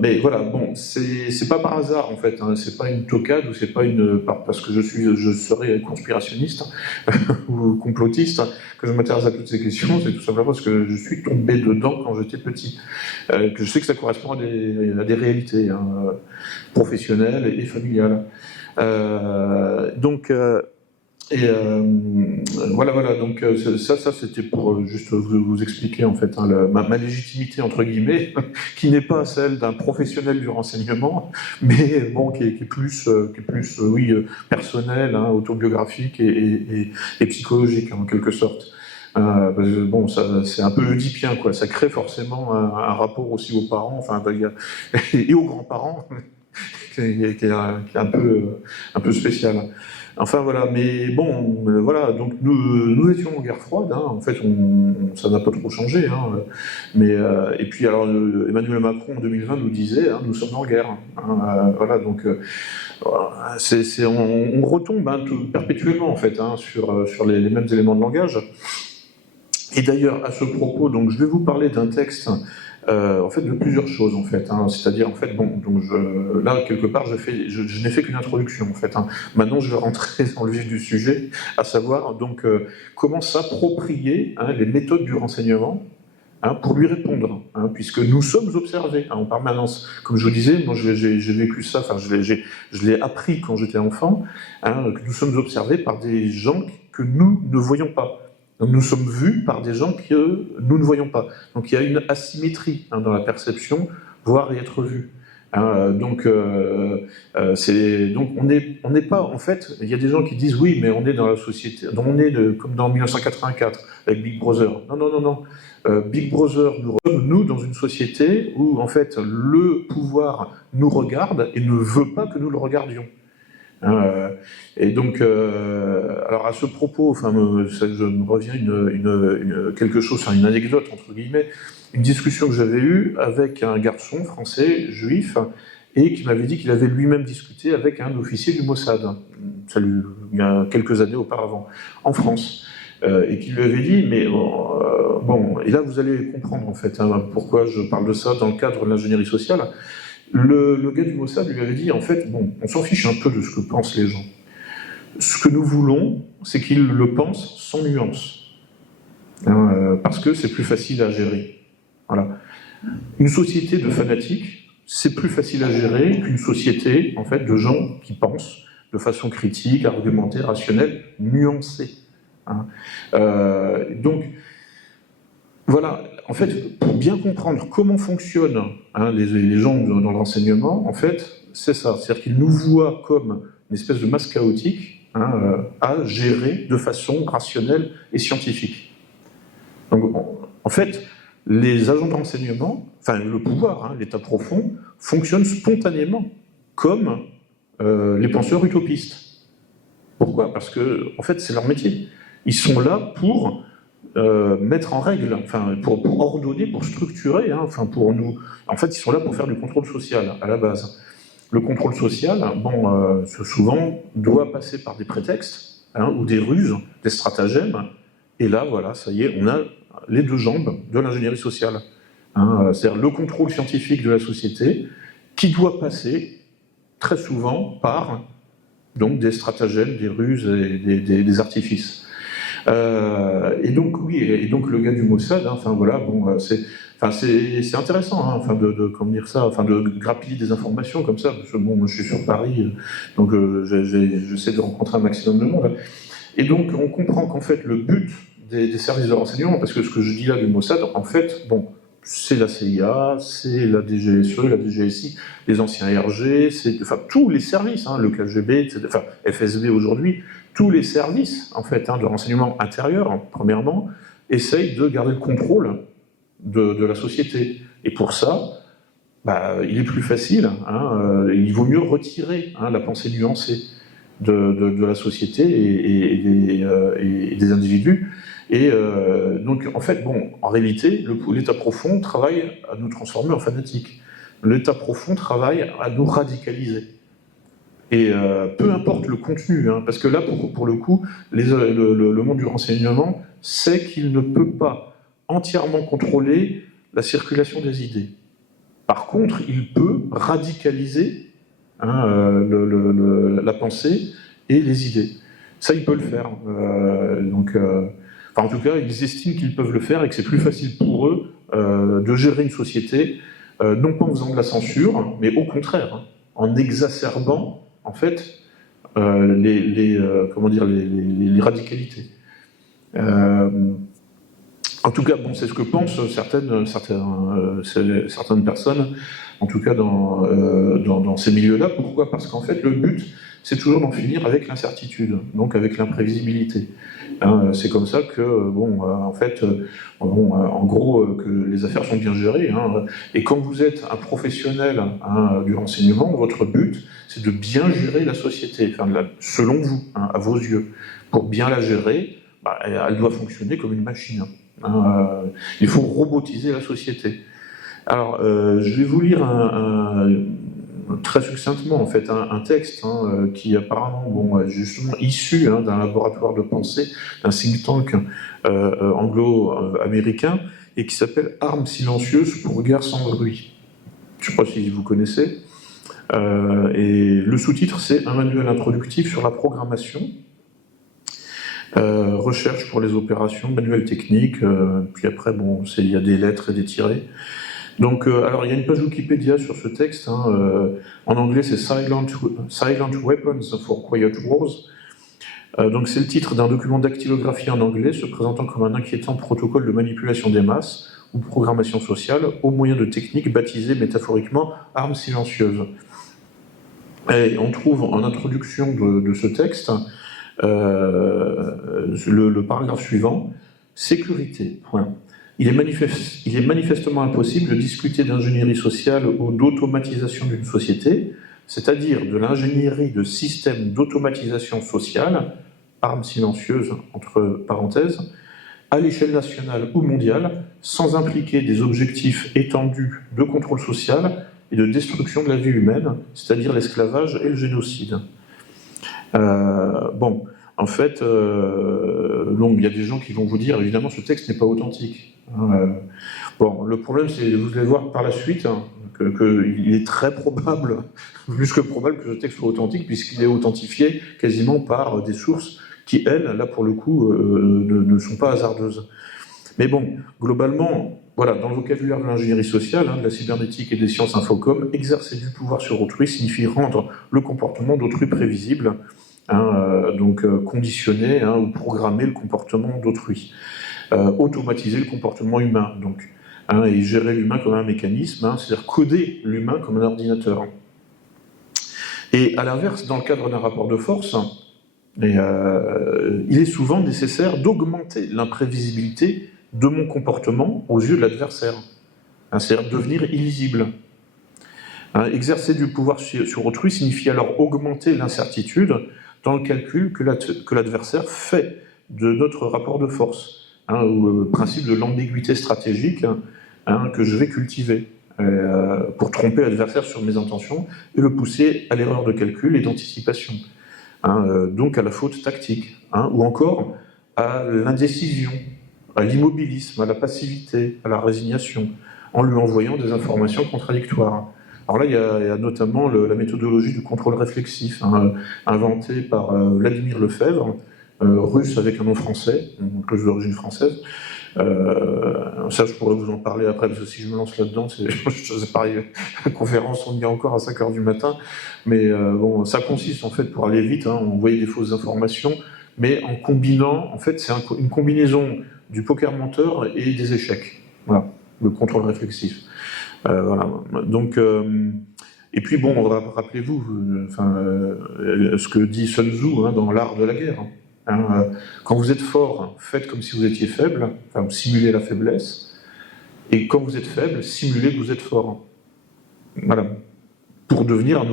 Mais voilà, bon, c'est pas par hasard en fait, hein, c'est pas une tocade ou c'est pas parce que je serais conspirationniste ou complotiste que je m'intéresse à toutes ces questions, c'est tout simplement parce que je suis tombé dedans quand j'étais petit, que je sais que ça correspond à des réalités hein, professionnelles et familiales. Voilà, donc ça c'était pour juste vous expliquer en fait hein, ma légitimité entre guillemets, qui n'est pas celle d'un professionnel du renseignement, mais bon qui est plus oui personnel, hein, autobiographique et psychologique en quelque sorte. Bon, c'est un peu oedipien quoi, ça crée forcément un rapport aussi aux parents, enfin et aux grands-parents qui est un peu spécial. Enfin voilà, mais bon, voilà, donc nous étions en guerre froide, hein, en fait ça n'a pas trop changé, hein, mais et puis alors Emmanuel Macron en 2020 nous disait, hein, nous sommes en guerre, hein, voilà, donc voilà, on retombe hein, perpétuellement en fait hein, sur les mêmes éléments de langage. Et d'ailleurs à ce propos, donc je vais vous parler d'un texte. En fait, de plusieurs choses, en fait. Hein. C'est-à-dire, en fait, bon, donc là, quelque part, je n'ai fait qu'une introduction, en fait. Hein. Maintenant, je vais rentrer dans le vif du sujet, à savoir, donc, comment s'approprier hein, les méthodes du renseignement hein, pour lui répondre, hein, puisque nous sommes observés hein, en permanence. Comme je vous disais, moi, j'ai vécu ça, enfin, je l'ai appris quand j'étais enfant, hein, que nous sommes observés par des gens que nous ne voyons pas. Donc nous sommes vus par des gens que nous ne voyons pas. Donc il y a une asymétrie hein, dans la perception, voir et être vu. Hein, donc on n'est pas en fait. Il y a des gens qui disent oui, mais on est dans la société, on est comme dans 1984 avec Big Brother. Non. Big Brother, nous dans une société où en fait le pouvoir nous regarde et ne veut pas que nous le regardions. Et donc, alors à ce propos, enfin, je me reviens quelque chose, enfin une anecdote entre guillemets, une discussion que j'avais eue avec un garçon français juif et qui m'avait dit qu'il avait lui-même discuté avec un officier du Mossad, il y a quelques années auparavant, en France, et qui lui avait dit, mais bon, et là vous allez comprendre en fait hein, pourquoi je parle de ça dans le cadre de l'ingénierie sociale. Le gars du Mossad lui avait dit, en fait, bon, on s'en fiche un peu de ce que pensent les gens. Ce que nous voulons, c'est qu'ils le pensent sans nuance. Parce que c'est plus facile à gérer. Voilà. Une société de fanatiques, c'est plus facile à gérer qu'une société, en fait, de gens qui pensent de façon critique, argumentée, rationnelle, nuancée. Hein. Donc, voilà, en fait, pour bien comprendre comment fonctionnent hein, les gens dans le renseignement, en fait, c'est ça. C'est-à-dire qu'ils nous voient comme une espèce de masse chaotique hein, à gérer de façon rationnelle et scientifique. Donc, en fait, les agents de renseignement, enfin le pouvoir, hein, l'état profond, fonctionnent spontanément comme les penseurs utopistes. Pourquoi ? Parce que, en fait, c'est leur métier. Ils sont là pour mettre en règle, enfin, pour ordonner, pour structurer, hein, enfin, pour nous. En fait, ils sont là pour faire du contrôle social à la base. le contrôle social, souvent, doit passer par des prétextes, ou des ruses, des stratagèmes, et là, voilà, ça y est, on a les deux jambes de l'ingénierie sociale. C'est-à-dire le contrôle scientifique de la société, qui doit passer, très souvent, par donc, des stratagèmes, des ruses et des artifices. Et donc, oui, et donc le gars du Mossad, c'est intéressant, comment dire ça, de grappiller des informations comme ça, parce que bon, moi, je suis sur Paris, donc j'essaie de rencontrer un maximum de monde. Et donc, on comprend qu'en fait, le but des services de renseignement, parce que ce que je dis là du Mossad, en fait, bon, c'est la CIA, c'est la DGSE, la DGSI, les anciens RG, tous les services, le KGB, FSB aujourd'hui, tous les services, en fait, de renseignement intérieur, premièrement, essayent de garder le contrôle de la société. Et pour ça, il est plus facile, il vaut mieux retirer la pensée nuancée de la société et des individus. Et donc, en fait, en réalité, l'état profond travaille à nous transformer en fanatiques. L'état profond travaille à nous radicaliser. Et peu importe le contenu, parce que là, pour le coup, le monde du renseignement sait qu'il ne peut pas entièrement contrôler la circulation des idées. Par contre, il peut radicaliser la pensée et les idées. Ça, il peut le faire. En tout cas, ils estiment qu'ils peuvent le faire et que c'est plus facile pour eux de gérer une société, non pas en faisant de la censure, mais au contraire, en exacerbant, en fait, les radicalités. En tout cas, c'est ce que pensent certaines personnes, en tout cas dans ces milieux-là. Pourquoi ? Parce qu'en fait, le but, c'est toujours d'en finir avec l'incertitude, donc avec l'imprévisibilité. C'est comme ça que, en gros, que les affaires sont bien gérées. Et quand vous êtes un professionnel du renseignement, votre but, c'est de bien gérer la société, selon vous, à vos yeux. Pour bien la gérer, elle doit fonctionner comme une machine. Il faut robotiser la société. Alors, je vais vous lire très succinctement en fait un texte qui apparemment justement issu d'un laboratoire de pensée, d'un think tank anglo-américain et qui s'appelle Armes silencieuses pour guerre sans bruit. Je ne sais pas si vous connaissez. Et le sous-titre, c'est un manuel introductif sur la programmation. Recherche pour les opérations, manuel technique, puis après, il y a des lettres et des tirets. Donc, alors, il y a une page Wikipédia sur ce texte. En anglais, c'est Silent Weapons for Quiet Wars. Donc, c'est le titre d'un document dactylographie en anglais se présentant comme un inquiétant protocole de manipulation des masses ou programmation sociale au moyen de techniques baptisées métaphoriquement armes silencieuses. Et on trouve en introduction de ce texte le paragraphe suivant, sécurité, point. Il est manifestement impossible de discuter d'ingénierie sociale ou d'automatisation d'une société, c'est-à-dire de l'ingénierie de systèmes d'automatisation sociale, armes silencieuses entre parenthèses, à l'échelle nationale ou mondiale, sans impliquer des objectifs étendus de contrôle social et de destruction de la vie humaine, c'est-à-dire l'esclavage et le génocide. En fait, il y a des gens qui vont vous dire, évidemment, ce texte n'est pas authentique. Le problème, c'est, vous allez voir par la suite, qu'il est très probable, plus que probable que ce texte soit authentique, puisqu'il est authentifié quasiment par des sources qui, elles, là, pour le coup, ne sont pas hasardeuses. Mais globalement, dans le vocabulaire de l'ingénierie sociale, de la cybernétique et des sciences infocom, exercer du pouvoir sur autrui signifie rendre le comportement d'autrui prévisible, conditionner ou programmer le comportement d'autrui, automatiser le comportement humain, et gérer l'humain comme un mécanisme, c'est-à-dire coder l'humain comme un ordinateur. Et à l'inverse, dans le cadre d'un rapport de force, il est souvent nécessaire d'augmenter l'imprévisibilité de mon comportement aux yeux de l'adversaire, c'est-à-dire devenir illisible. Exercer du pouvoir sur autrui signifie alors augmenter l'incertitude dans le calcul que l'adversaire fait de notre rapport de force, ou le principe de l'ambiguïté stratégique que je vais cultiver. pour tromper l'adversaire sur mes intentions et le pousser à l'erreur de calcul et d'anticipation, donc à la faute tactique, ou encore à l'indécision, à l'immobilisme, à la passivité, à la résignation, en lui envoyant des informations contradictoires. Alors là, il y a notamment la méthodologie du contrôle réflexif, inventée par Vladimir Lefebvre, russe avec un nom français, russe d'origine française. Ça, je pourrais vous en parler après, parce que si je me lance là-dedans, c'est pareil, la conférence, on y est encore à 5h du matin, mais bon, ça consiste en fait, pour aller vite, envoyer des fausses informations, mais en combinant, en fait, c'est une combinaison du poker menteur et des échecs. Voilà, le contrôle réflexif. Voilà. Donc, et puis bon, rappelez-vous, ce que dit Sun Tzu dans l'art de la guerre. Quand vous êtes fort, faites comme si vous étiez faible, simulez la faiblesse, et quand vous êtes faible, simulez que vous êtes fort. Voilà. Pour devenir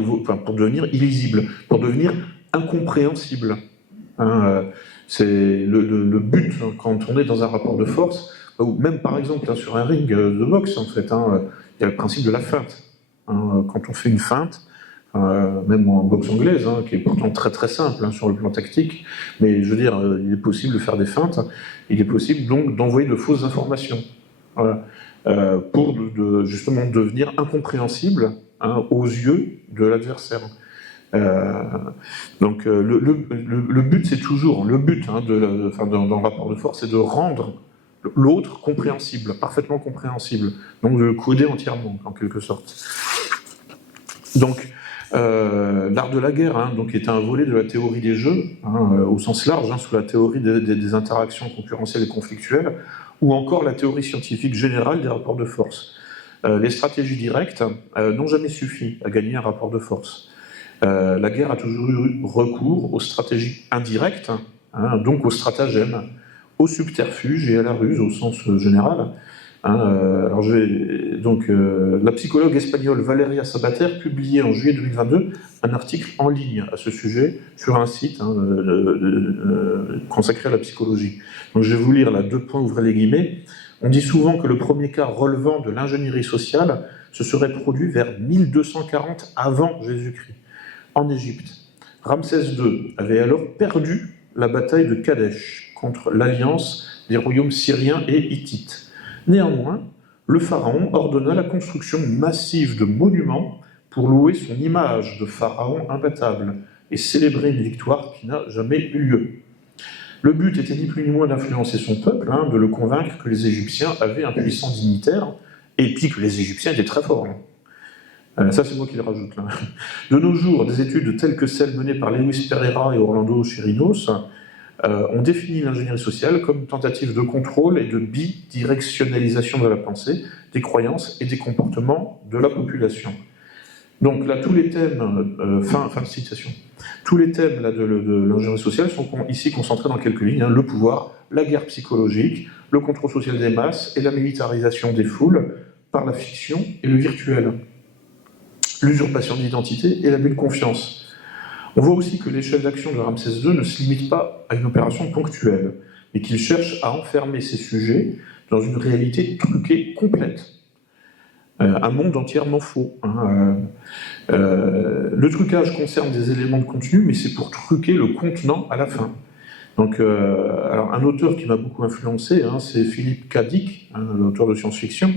pour devenir illisible, pour devenir incompréhensible. C'est le but quand on est dans un rapport de force, ou même par exemple sur un ring de boxe, en fait, il y a le principe de la feinte. Quand on fait une feinte, même en boxe anglaise, qui est pourtant très très simple sur le plan tactique, mais je veux dire, il est possible de faire des feintes, il est possible donc d'envoyer de fausses informations, voilà, pour justement devenir incompréhensible aux yeux de l'adversaire. Donc le but, c'est toujours, le but dans le rapport de force, c'est de rendre l'autre compréhensible, parfaitement compréhensible, donc de le coder entièrement, en quelque sorte. Donc, l'art de la guerre donc, est un volet de la théorie des jeux, au sens large, sous la théorie des interactions concurrentielles et conflictuelles, ou encore la théorie scientifique générale des rapports de force. Les stratégies directes n'ont jamais suffi à gagner un rapport de force. La guerre a toujours eu recours aux stratégies indirectes, donc au stratagème, au subterfuge et à la ruse au sens général. Alors la psychologue espagnole Valeria Sabater publiait en juillet 2022 un article en ligne à ce sujet sur un site consacré à la psychologie. Donc je vais vous lire là 2 points, ouvrez les guillemets. On dit souvent que le premier cas relevant de l'ingénierie sociale se serait produit vers 1240 avant Jésus-Christ, en Égypte. Ramsès II avait alors perdu la bataille de Kadesh contre l'alliance des royaumes syriens et hittites. Néanmoins, le pharaon ordonna la construction massive de monuments pour louer son image de pharaon imbattable et célébrer une victoire qui n'a jamais eu lieu. Le but était ni plus ni moins d'influencer son peuple, de le convaincre que les Égyptiens avaient un puissant dignitaire, et puis que les Égyptiens étaient très forts. Ça, c'est moi qui le rajoute. Là. De nos jours, des études telles que celles menées par Lewis Pereira et Orlando Chirinos ont défini l'ingénierie sociale comme une tentative de contrôle et de bidirectionnalisation de la pensée, des croyances et des comportements de la population. Donc là, tous les thèmes, fin de citation, tous les thèmes là, de l'ingénierie sociale sont ici concentrés dans quelques lignes, le pouvoir, la guerre psychologique, le contrôle social des masses et la militarisation des foules par la fiction et le virtuel, l'usurpation d'identité et l'abus de confiance. On voit aussi que l'échelle d'action de Ramsès II ne se limite pas à une opération ponctuelle, mais qu'il cherche à enfermer ses sujets dans une réalité truquée complète. Un monde entièrement faux. Le trucage concerne des éléments de contenu, mais c'est pour truquer le contenant à la fin. Donc, alors un auteur qui m'a beaucoup influencé, c'est Philippe K. Dick, l'auteur de science-fiction,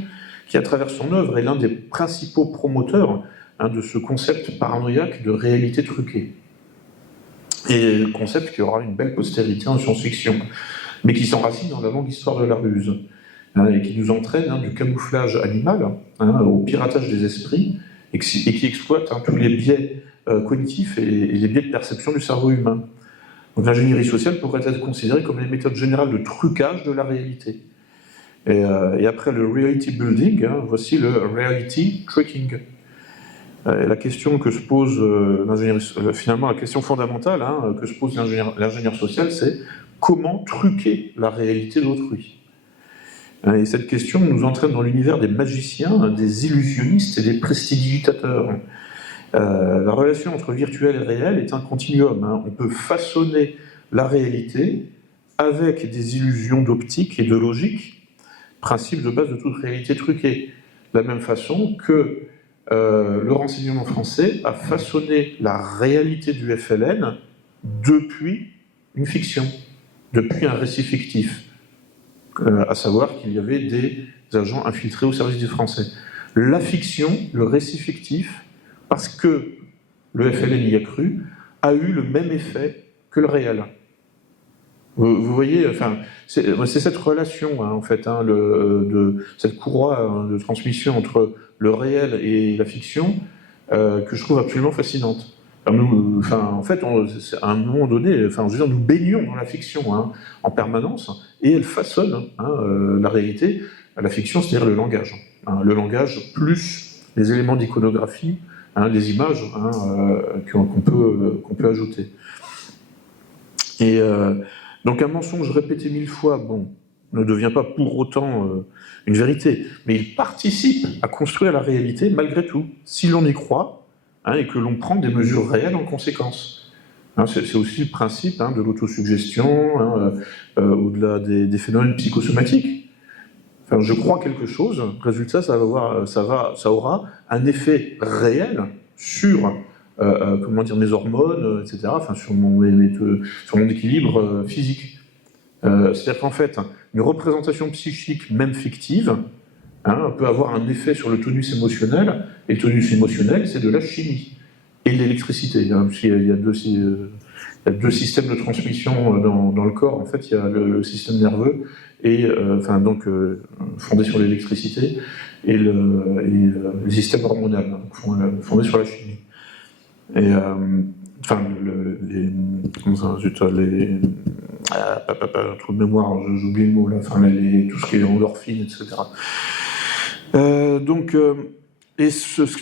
qui à travers son œuvre est l'un des principaux promoteurs de ce concept paranoïaque de réalité truquée. Et le concept qui aura une belle postérité en science-fiction, mais qui s'enracine dans la longue histoire de la ruse, et qui nous entraîne du camouflage animal au piratage des esprits, et qui exploite tous les biais cognitifs et les biais de perception du cerveau humain. Donc l'ingénierie sociale pourrait être considérée comme une méthode générale de trucage de la réalité. Et après le reality building, voici le reality tricking. La question que se pose finalement la question fondamentale que se pose l'ingénieur social, c'est comment truquer la réalité d'autrui. Et cette question nous entraîne dans l'univers des magiciens, des illusionnistes et des prestidigitateurs. La relation entre virtuel et réel est un continuum. On peut façonner la réalité avec des illusions d'optique et de logique, principe de base de toute réalité truquée. de la même façon que le renseignement français a façonné la réalité du FLN depuis une fiction, depuis un récit fictif, à savoir qu'il y avait des agents infiltrés au service du français. La fiction, le récit fictif, parce que le FLN y a cru, a eu le même effet que le réel. Vous voyez, enfin, c'est cette relation, hein, en fait, hein, cette courroie de transmission entre le réel et la fiction que je trouve absolument fascinante. Alors nous, en fait, à un moment donné, je veux dire, nous baignons dans la fiction hein, en permanence, et elle façonne hein, la réalité, la fiction, c'est-à-dire le langage. Hein, le langage plus les éléments d'iconographie, hein, les images hein, qu'on peut ajouter. Et donc un mensonge répété 1000 fois, bon, ne devient pas pour autant une vérité, mais il participe à construire la réalité malgré tout, si l'on y croit, hein, et que l'on prend des mesures réelles en conséquence. Hein, c'est aussi le principe hein, de l'autosuggestion, hein, au-delà des phénomènes psychosomatiques. Enfin, je crois quelque chose, résultat, ça aura un effet réel sur comment dire, mes hormones, etc., enfin, sur mon équilibre physique. C'est-à-dire qu'en fait, une représentation psychique, même fictive, hein, peut avoir un effet sur le tonus émotionnel, et le tonus émotionnel, c'est de la chimie et de l'électricité. Hein, il y a deux systèmes de transmission dans le corps. En fait, il y a le système nerveux, et, fondé sur l'électricité, et le système hormonal, donc, fondé sur la chimie. Et un trou de mémoire, j'oublie le mot là, tout ce qui est endorphine, etc.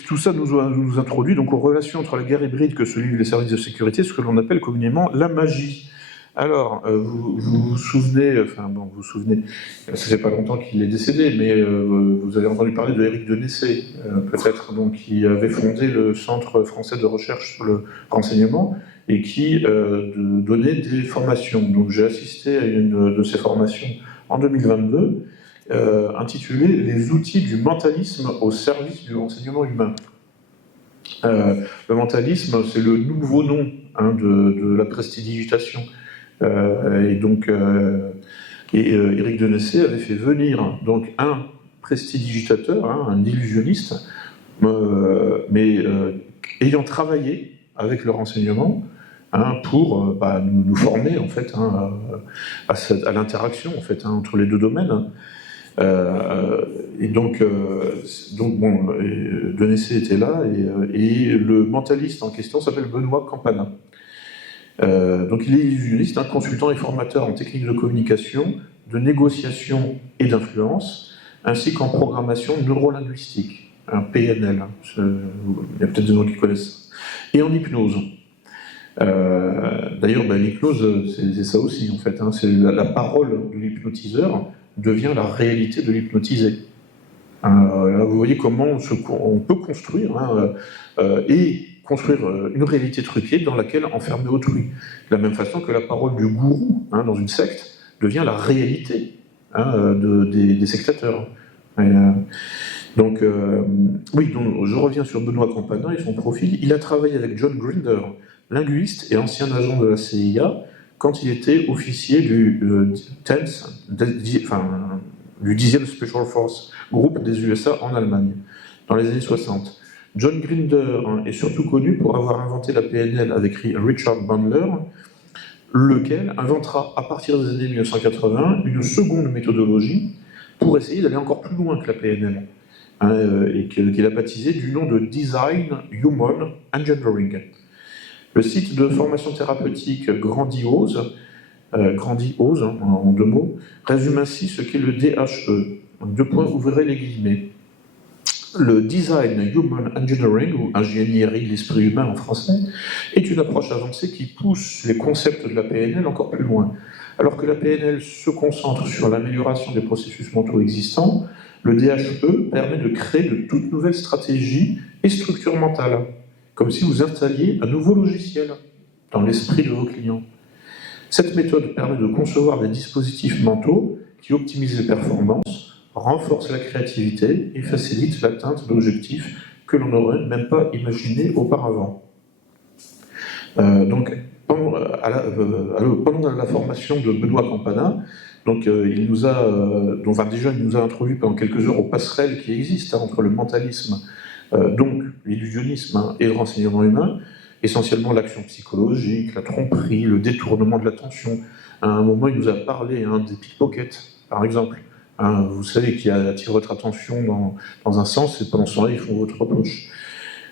Tout ça nous introduit donc aux relations entre la guerre hybride que se livrent les services de sécurité, ce que l'on appelle communément la magie. Alors, vous vous souvenez, ça fait pas longtemps qu'il est décédé, mais vous avez entendu parler de Éric de Nessé, peut-être, donc, qui avait fondé le Centre français de recherche sur le renseignement et qui donnait des formations. Donc j'ai assisté à une de ces formations en 2022, intitulée « Les outils du mentalisme au service du renseignement humain ». Le mentalisme, c'est le nouveau nom hein, de la prestidigitation. Éric de Nessé avait fait venir donc un prestidigitateur, hein, un illusionniste, ayant travaillé avec le renseignement hein, pour nous former en fait hein, à l'interaction en fait hein, entre les deux domaines. De Nessé était là et le mentaliste en question s'appelle Benoît Campana. Donc il est illusionniste, un consultant et formateur en techniques de communication, de négociation et d'influence, ainsi qu'en programmation neurolinguistique, un PNL, il y a peut-être des gens qui connaissent ça, et en hypnose. D'ailleurs, l'hypnose, c'est ça aussi, en fait, hein, c'est la parole de l'hypnotiseur devient la réalité de l'hypnotisé. Là, vous voyez comment on peut construire hein, et construire une réalité truquée dans laquelle enfermer autrui. De la même façon que la parole du gourou hein, dans une secte devient la réalité hein, des sectateurs. Donc, je reviens sur Benoît Campana et son profil. Il a travaillé avec John Grinder, linguiste et ancien agent de la CIA, quand il était officier du 10e Special Force Group des USA en Allemagne, dans les années 60. John Grinder est surtout connu pour avoir inventé la PNL avec Richard Bandler, lequel inventera à partir des années 1980 une seconde méthodologie pour essayer d'aller encore plus loin que la PNL, et qu'il a baptisé du nom de Design Human Engineering. Le site de formation thérapeutique Grandiose en deux mots, résume ainsi ce qu'est le DHE. Deux points, ouvrez les guillemets. Le Design Human Engineering, ou ingénierie de l'esprit humain en français, est une approche avancée qui pousse les concepts de la PNL encore plus loin. Alors que la PNL se concentre sur l'amélioration des processus mentaux existants, le DHE permet de créer de toutes nouvelles stratégies et structures mentales, comme si vous installiez un nouveau logiciel dans l'esprit de vos clients. Cette méthode permet de concevoir des dispositifs mentaux qui optimisent les performances, renforce la créativité et facilite l'atteinte d'objectifs que l'on n'aurait même pas imaginés auparavant. Donc, pendant la formation de Benoît Campana, donc, il nous a introduit pendant quelques heures aux passerelles qui existent entre le mentalisme, donc l'illusionnisme et le renseignement humain, essentiellement l'action psychologique, la tromperie, le détournement de l'attention. À un moment, il nous a parlé des pickpockets, par exemple. Vous savez, qui attire votre attention dans un sens, et pendant ce temps-là, ils font votre poche.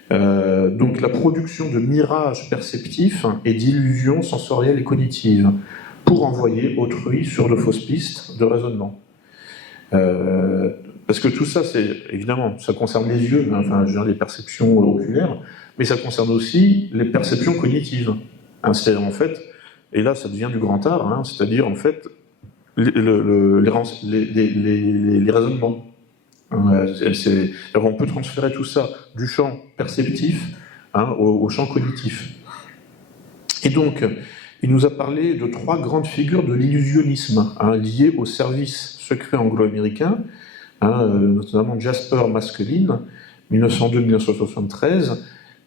Donc la production de mirages perceptifs et d'illusions sensorielles et cognitives pour envoyer autrui sur de fausses pistes de raisonnement. Parce que tout ça, évidemment, ça concerne les yeux, enfin, je veux dire, les perceptions oculaires, mais ça concerne aussi les perceptions cognitives. C'est-à-dire, en fait, et là, ça devient du grand art, c'est-à-dire, en fait, les raisonnements. On peut transférer tout ça du champ perceptif au champ cognitif. Et donc, il nous a parlé de 3 grandes figures de l'illusionnisme liées au service secret anglo-américain, notamment Jasper Maskelyne, 1902-1973,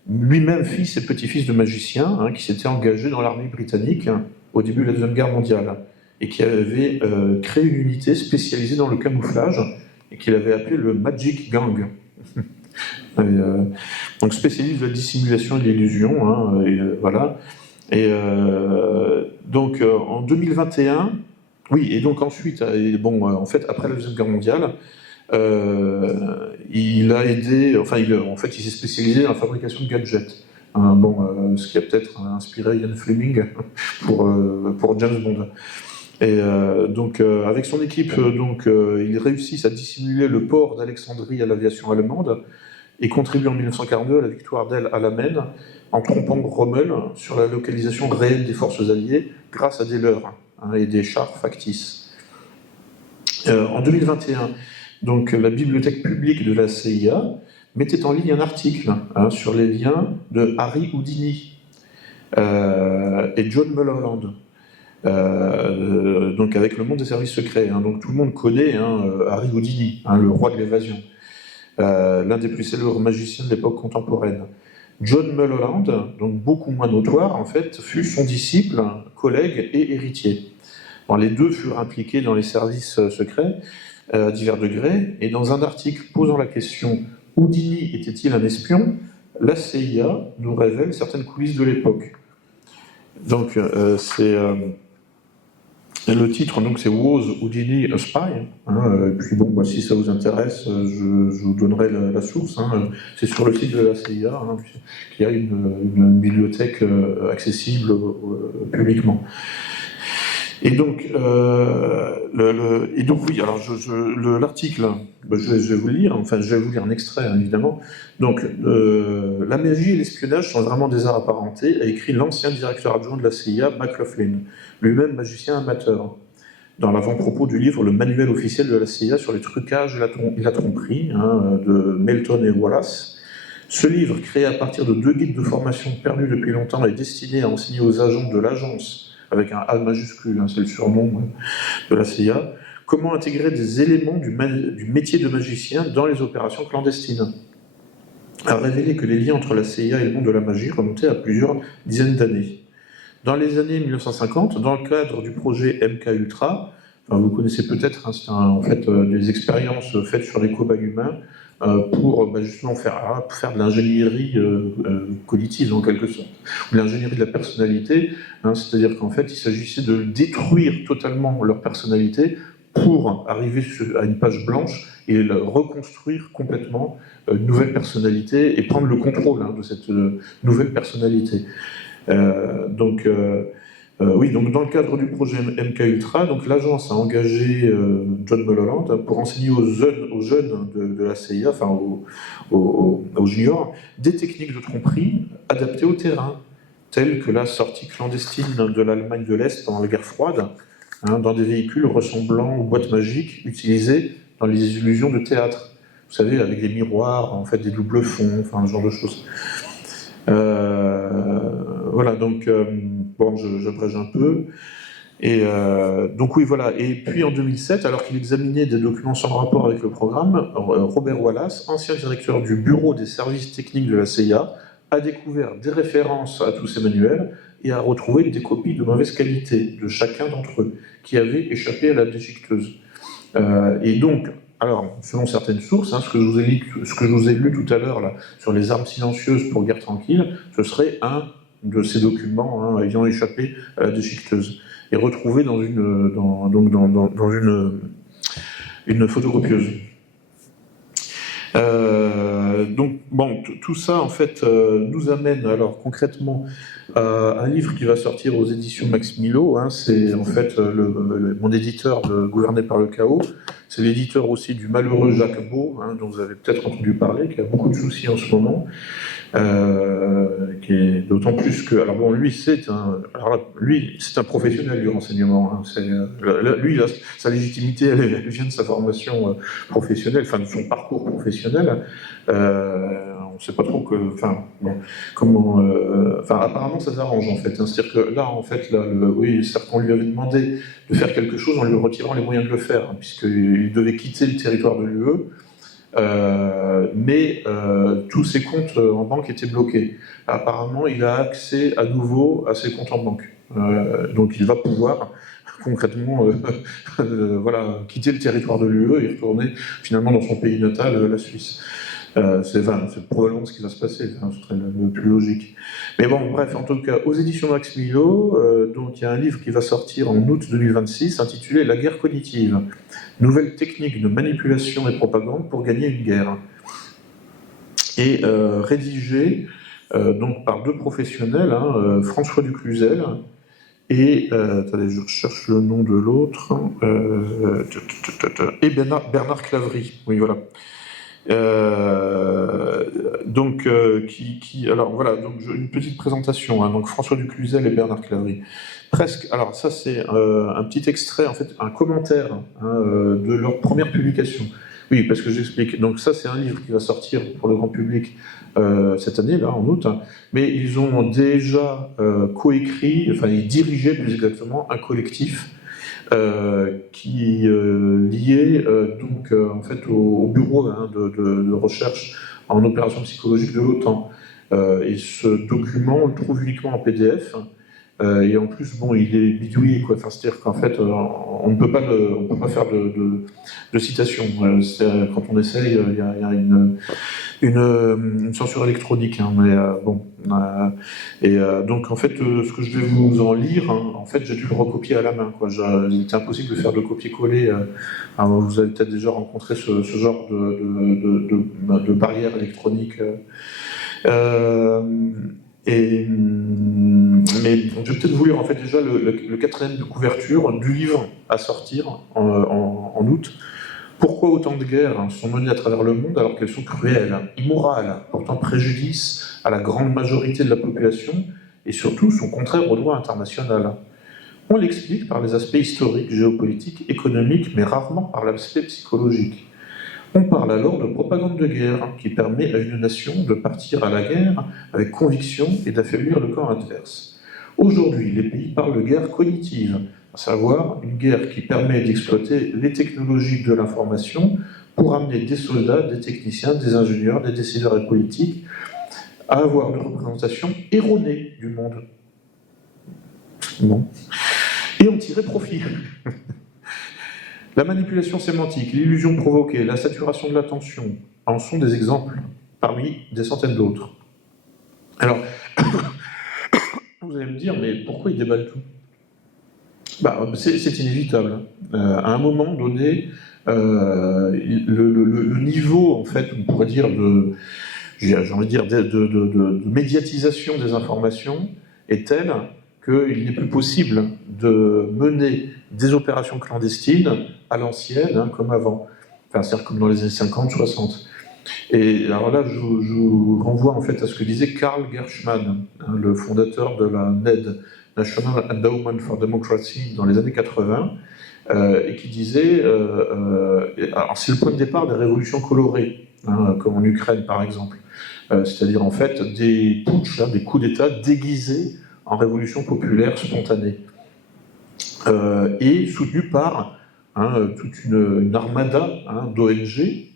lui-même fils et petit-fils de magicien, qui s'était engagé dans l'armée britannique au début de la Deuxième Guerre mondiale, et qui avait créé une unité spécialisée dans le camouflage, et qu'il avait appelé le Magic Gang. Donc spécialiste de la dissimulation et de l'illusion, voilà. Et donc en 2021, oui, et donc ensuite, en fait, après la Deuxième Guerre mondiale, il a aidé, en fait, il s'est spécialisé dans la fabrication de gadgets. Ce qui a peut-être inspiré Ian Fleming pour James Bond. Et donc, avec son équipe, ils réussissent à dissimuler le port d'Alexandrie à l'aviation allemande et contribuent en 1942 à la victoire d'El Alamein en trompant Rommel sur la localisation réelle des forces alliées grâce à des leurres et des chars factices. En 2021, donc, la bibliothèque publique de la CIA mettait en ligne un article sur les liens de Harry Houdini et John Mulholland. Donc avec le monde des services secrets. Donc tout le monde connaît Harry Houdini, le roi de l'évasion, l'un des plus célèbres magiciens de l'époque contemporaine. John Mulholland, donc beaucoup moins notoire en fait, fut son disciple, collègue et héritier. Les deux furent impliqués dans les services secrets à divers degrés, et dans un article posant la question « Houdini était-il un espion ?», la CIA nous révèle certaines coulisses de l'époque. Donc le titre, c'est Was Houdini a Spy ? Et puis si ça vous intéresse, je vous donnerai la source. C'est sur le site de la CIA, qui a une bibliothèque accessible publiquement. Et donc, oui, alors l'article, je vais vous le lire, je vais vous lire un extrait, évidemment. Donc, la magie et l'espionnage sont vraiment des arts apparentés, a écrit l'ancien directeur adjoint de la CIA, McLaughlin, lui-même magicien amateur, dans l'avant-propos du livre Le manuel officiel de la CIA sur les trucages et la tromperie, de Melton et Wallace. Ce livre, créé à partir de 2 guides de formation perdus depuis longtemps, est destiné à enseigner aux agents de l'agence, avec un A majuscule, c'est le surnom de la CIA, comment intégrer des éléments du métier de magicien dans les opérations clandestines. A révélé que les liens entre la CIA et le monde de la magie remontaient à plusieurs dizaines d'années. Dans les années 1950, dans le cadre du projet MKUltra, vous connaissez peut-être, c'est en fait des expériences faites sur les cobayes humains pour justement faire de l'ingénierie cognitive en quelque sorte, ou l'ingénierie de la personnalité, c'est-à-dire qu'en fait il s'agissait de détruire totalement leur personnalité pour arriver à une page blanche et reconstruire complètement une nouvelle personnalité et prendre le contrôle de cette nouvelle personnalité. Oui, donc dans le cadre du projet MKUltra, l'agence a engagé John Mulholland pour enseigner aux jeunes de la CIA, aux juniors, des techniques de tromperie adaptées au terrain, telles que la sortie clandestine de l'Allemagne de l'Est pendant la guerre froide, dans des véhicules ressemblant aux boîtes magiques utilisées dans les illusions de théâtre. Vous savez, avec des miroirs, en fait, des doubles fonds, ce genre de choses. Voilà, donc, j'abrège un peu. Donc oui, voilà. Et puis en 2007, alors qu'il examinait des documents sans rapport avec le programme, Robert Wallace, ancien directeur du bureau des services techniques de la CIA, a découvert des références à tous ces manuels et a retrouvé des copies de mauvaise qualité de chacun d'entre eux, qui avaient échappé à la déchiqueteuse. Et donc, alors, selon certaines sources, ce que je vous ai lu tout à l'heure sur les armes silencieuses pour guerre tranquille, ce serait un de ces documents ayant échappé à la déchiqueteuse et retrouvé dans une photocopieuse. Donc, bon, tout ça, en fait, nous amène, alors, concrètement, à un livre qui va sortir aux éditions Max Milo. C'est, en fait, mon éditeur de Gouverné par le chaos. C'est l'éditeur aussi du malheureux Jacques Beau, dont vous avez peut-être entendu parler, qui a beaucoup de soucis en ce moment. Qui est d'autant plus que, alors bon, lui c'est un professionnel du renseignement. Lui, sa légitimité, elle vient de sa formation professionnelle, enfin de son parcours professionnel. On ne sait pas trop apparemment ça s'arrange en fait. C'est-à-dire que là, en fait, certes, on lui avait demandé de faire quelque chose en lui retirant les moyens de le faire, puisqu'il devait quitter le territoire de l'UE. Mais tous ses comptes en banque étaient bloqués. Apparemment, il a accès à nouveau à ses comptes en banque. Donc il va pouvoir concrètement quitter le territoire de l'UE et retourner finalement dans son pays natal, la Suisse. C'est probablement ce qui va se passer, ce serait le plus logique. Mais bon, bref, en tout cas, aux éditions Max Milo, donc il y a un livre qui va sortir en août 2026, intitulé « La guerre cognitive. Nouvelle technique de manipulation et propagande pour gagner une guerre ». Et rédigé donc par deux professionnels, François Ducluzel et, attendez, je cherche le nom de l'autre, et Bernard Claverie, oui voilà. Alors voilà, donc une petite présentation. Donc François Ducluzel et Bernard Claverie. Presque. Alors ça c'est un petit extrait, en fait, un commentaire de leur première publication. Oui, parce que j'explique. Donc ça c'est un livre qui va sortir pour le grand public cette année, là, en août. Mais ils ont déjà coécrit, enfin ils dirigeaient plus exactement un collectif qui lié en fait au bureau de recherche en opération psychologique de l'OTAN. Et ce document, on le trouve uniquement en PDF. Et en plus, bon, il est bidouillé, quoi. Enfin, c'est-à-dire qu'en fait, on ne peut pas faire de citation. Quand on essaye, il y a une censure électronique, mais bon. Donc en fait, ce que je vais vous en lire, en fait, j'ai dû le recopier à la main, quoi. Il était impossible de faire de copier-coller. Vous avez peut-être déjà rencontré ce genre de barrière électronique. Mais j'ai peut-être vous lire en fait déjà le quatrième de couverture du livre à sortir en août. Pourquoi autant de guerres sont menées à travers le monde alors qu'elles sont cruelles, immorales, portant préjudice à la grande majorité de la population et surtout sont contraires au droit international? On l'explique par les aspects historiques, géopolitiques, économiques, mais rarement par l'aspect psychologique. On parle alors de propagande de guerre, qui permet à une nation de partir à la guerre avec conviction et d'affaiblir le camp adverse. Aujourd'hui, les pays parlent de guerre cognitive, à savoir une guerre qui permet d'exploiter les technologies de l'information pour amener des soldats, des techniciens, des ingénieurs, des décideurs et politiques à avoir une représentation erronée du monde. Bon. Et en tirer profit. La manipulation sémantique, l'illusion provoquée, la saturation de l'attention en sont des exemples, parmi des centaines d'autres. Alors, vous allez me dire, mais pourquoi ils déballent tout ? C'est inévitable. À un moment donné, le niveau, en fait, on pourrait dire, de médiatisation des informations est tel qu'il n'est plus possible de mener des opérations clandestines à l'ancienne, comme avant. Enfin, c'est-à-dire comme dans les années 50, 60. Et alors là, je vous renvoie en fait à ce que disait Karl Gershman, le fondateur de la NED, National Endowment for Democracy, dans les années 80, et qui disait, alors c'est le point de départ des révolutions colorées, comme en Ukraine par exemple, c'est-à-dire en fait des putschs, des coups d'État déguisés en révolution populaire spontanée. et soutenu par toute une armada d'ONG,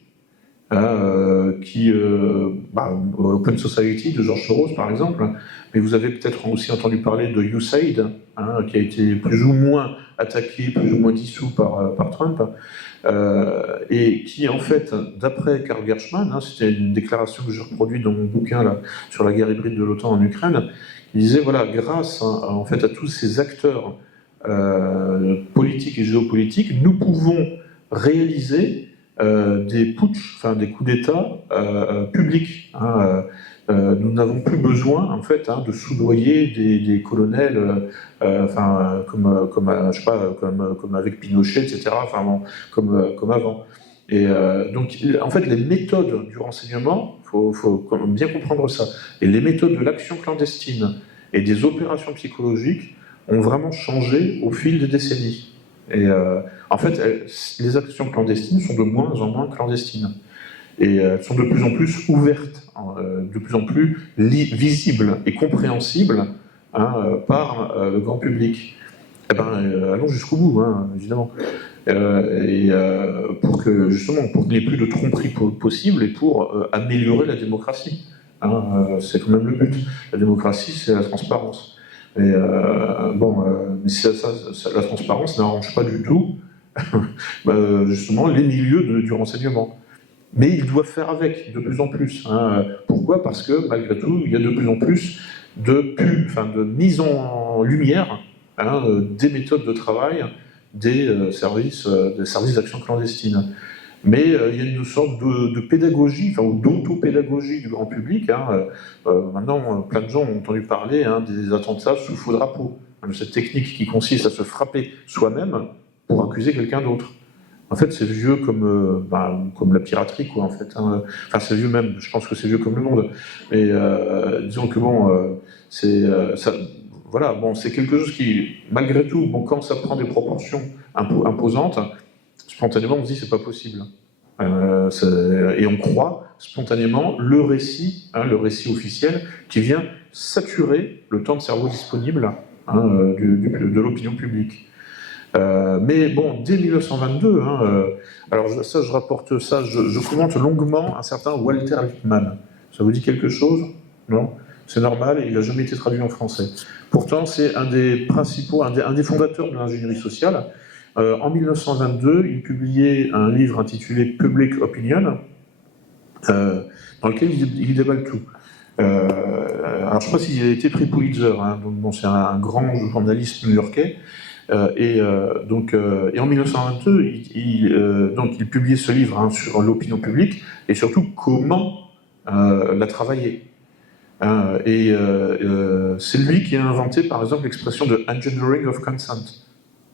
Open Society de George Soros par exemple, mais vous avez peut-être aussi entendu parler de USAID, qui a été plus ou moins attaqué, plus ou moins dissous par Trump, et qui en fait, d'après Karl Gershman, c'était une déclaration que je reproduis dans mon bouquin là, sur la guerre hybride de l'OTAN en Ukraine, il disait voilà, grâce en fait à tous ces acteurs politiques et géopolitiques, nous pouvons réaliser des putschs, enfin des coups d'État publics. Nous n'avons plus besoin, en fait, de soudoyer des colonels, comme avec Pinochet, etc. Enfin, bon, comme avant. Et donc, en fait, les méthodes du renseignement, faut bien comprendre ça. Et les méthodes de l'action clandestine et des opérations psychologiques ont vraiment changé au fil des décennies. Et en fait, les actions clandestines sont de moins en moins clandestines. Et elles sont de plus en plus ouvertes, de plus en plus visibles et compréhensibles par le grand public. Eh ben, allons jusqu'au bout, évidemment. Pour que, justement, pour qu'il n'y ait plus de tromperie possible et pour améliorer la démocratie. C'est quand même le but. La démocratie, c'est la transparence. Mais mais la transparence n'arrange pas du tout, justement, les milieux du renseignement. Mais ils doivent faire avec, de plus en plus. Pourquoi ? Parce que, malgré tout, il y a de plus en plus de mise en lumière des méthodes de travail des services d'action clandestine. Mais il y a une sorte de pédagogie, ou d'auto-pédagogie du grand public. Maintenant, plein de gens ont entendu parler des attentats sous faux drapeau, de cette technique qui consiste à se frapper soi-même pour accuser quelqu'un d'autre. En fait, c'est vieux comme la piraterie, quoi, en fait. Enfin, c'est vieux même, je pense que c'est vieux comme le monde. Mais disons que c'est quelque chose qui, malgré tout, quand ça prend des proportions imposantes, spontanément, on se dit c'est pas possible. Et on croit spontanément le récit officiel qui vient saturer le temps de cerveau disponible de l'opinion publique. Mais bon, dès 1922, alors ça je rapporte ça, je commente longuement un certain Walter Lippmann. Ça vous dit quelque chose ? Non ? C'est normal, il n'a jamais été traduit en français. Pourtant, c'est un des principaux, un des fondateurs de l'ingénierie sociale. En 1922, il publiait un livre intitulé Public Opinion, dans lequel il déballe tout. Alors je ne sais pas s'il a été prix Pulitzer, c'est un grand journaliste new-yorkais. Et en 1922, il publiait ce livre sur l'opinion publique et surtout comment la travailler. C'est lui qui a inventé, par exemple, l'expression de engineering of consent.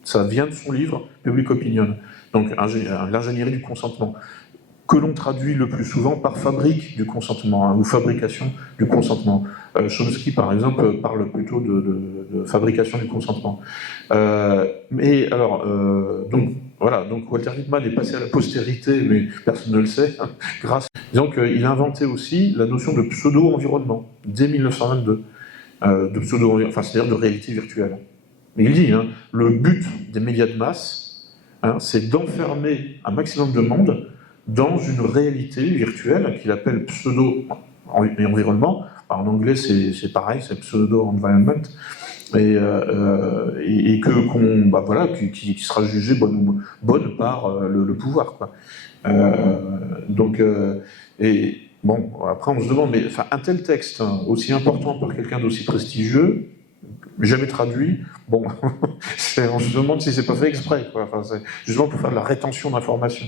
Ça vient de son livre Public Opinion, donc l'ingénierie du consentement, que l'on traduit le plus souvent par fabrique du consentement ou fabrication du consentement. Chomsky, par exemple, parle plutôt de fabrication du consentement. Donc Walter Lippmann est passé à la postérité, mais personne ne le sait, Donc il a inventé aussi la notion de pseudo-environnement, dès 1922, c'est-à-dire de réalité virtuelle. Mais il dit, le but des médias de masse, c'est d'enfermer un maximum de monde dans une réalité virtuelle qu'il appelle pseudo-environnement. En anglais, c'est pareil, c'est pseudo-environment, qui sera jugée bonne par le pouvoir, quoi. Après on se demande, mais un tel texte, aussi important par quelqu'un d'aussi prestigieux, jamais traduit, on se demande si c'est pas fait exprès, quoi. C'est justement pour faire de la rétention d'informations.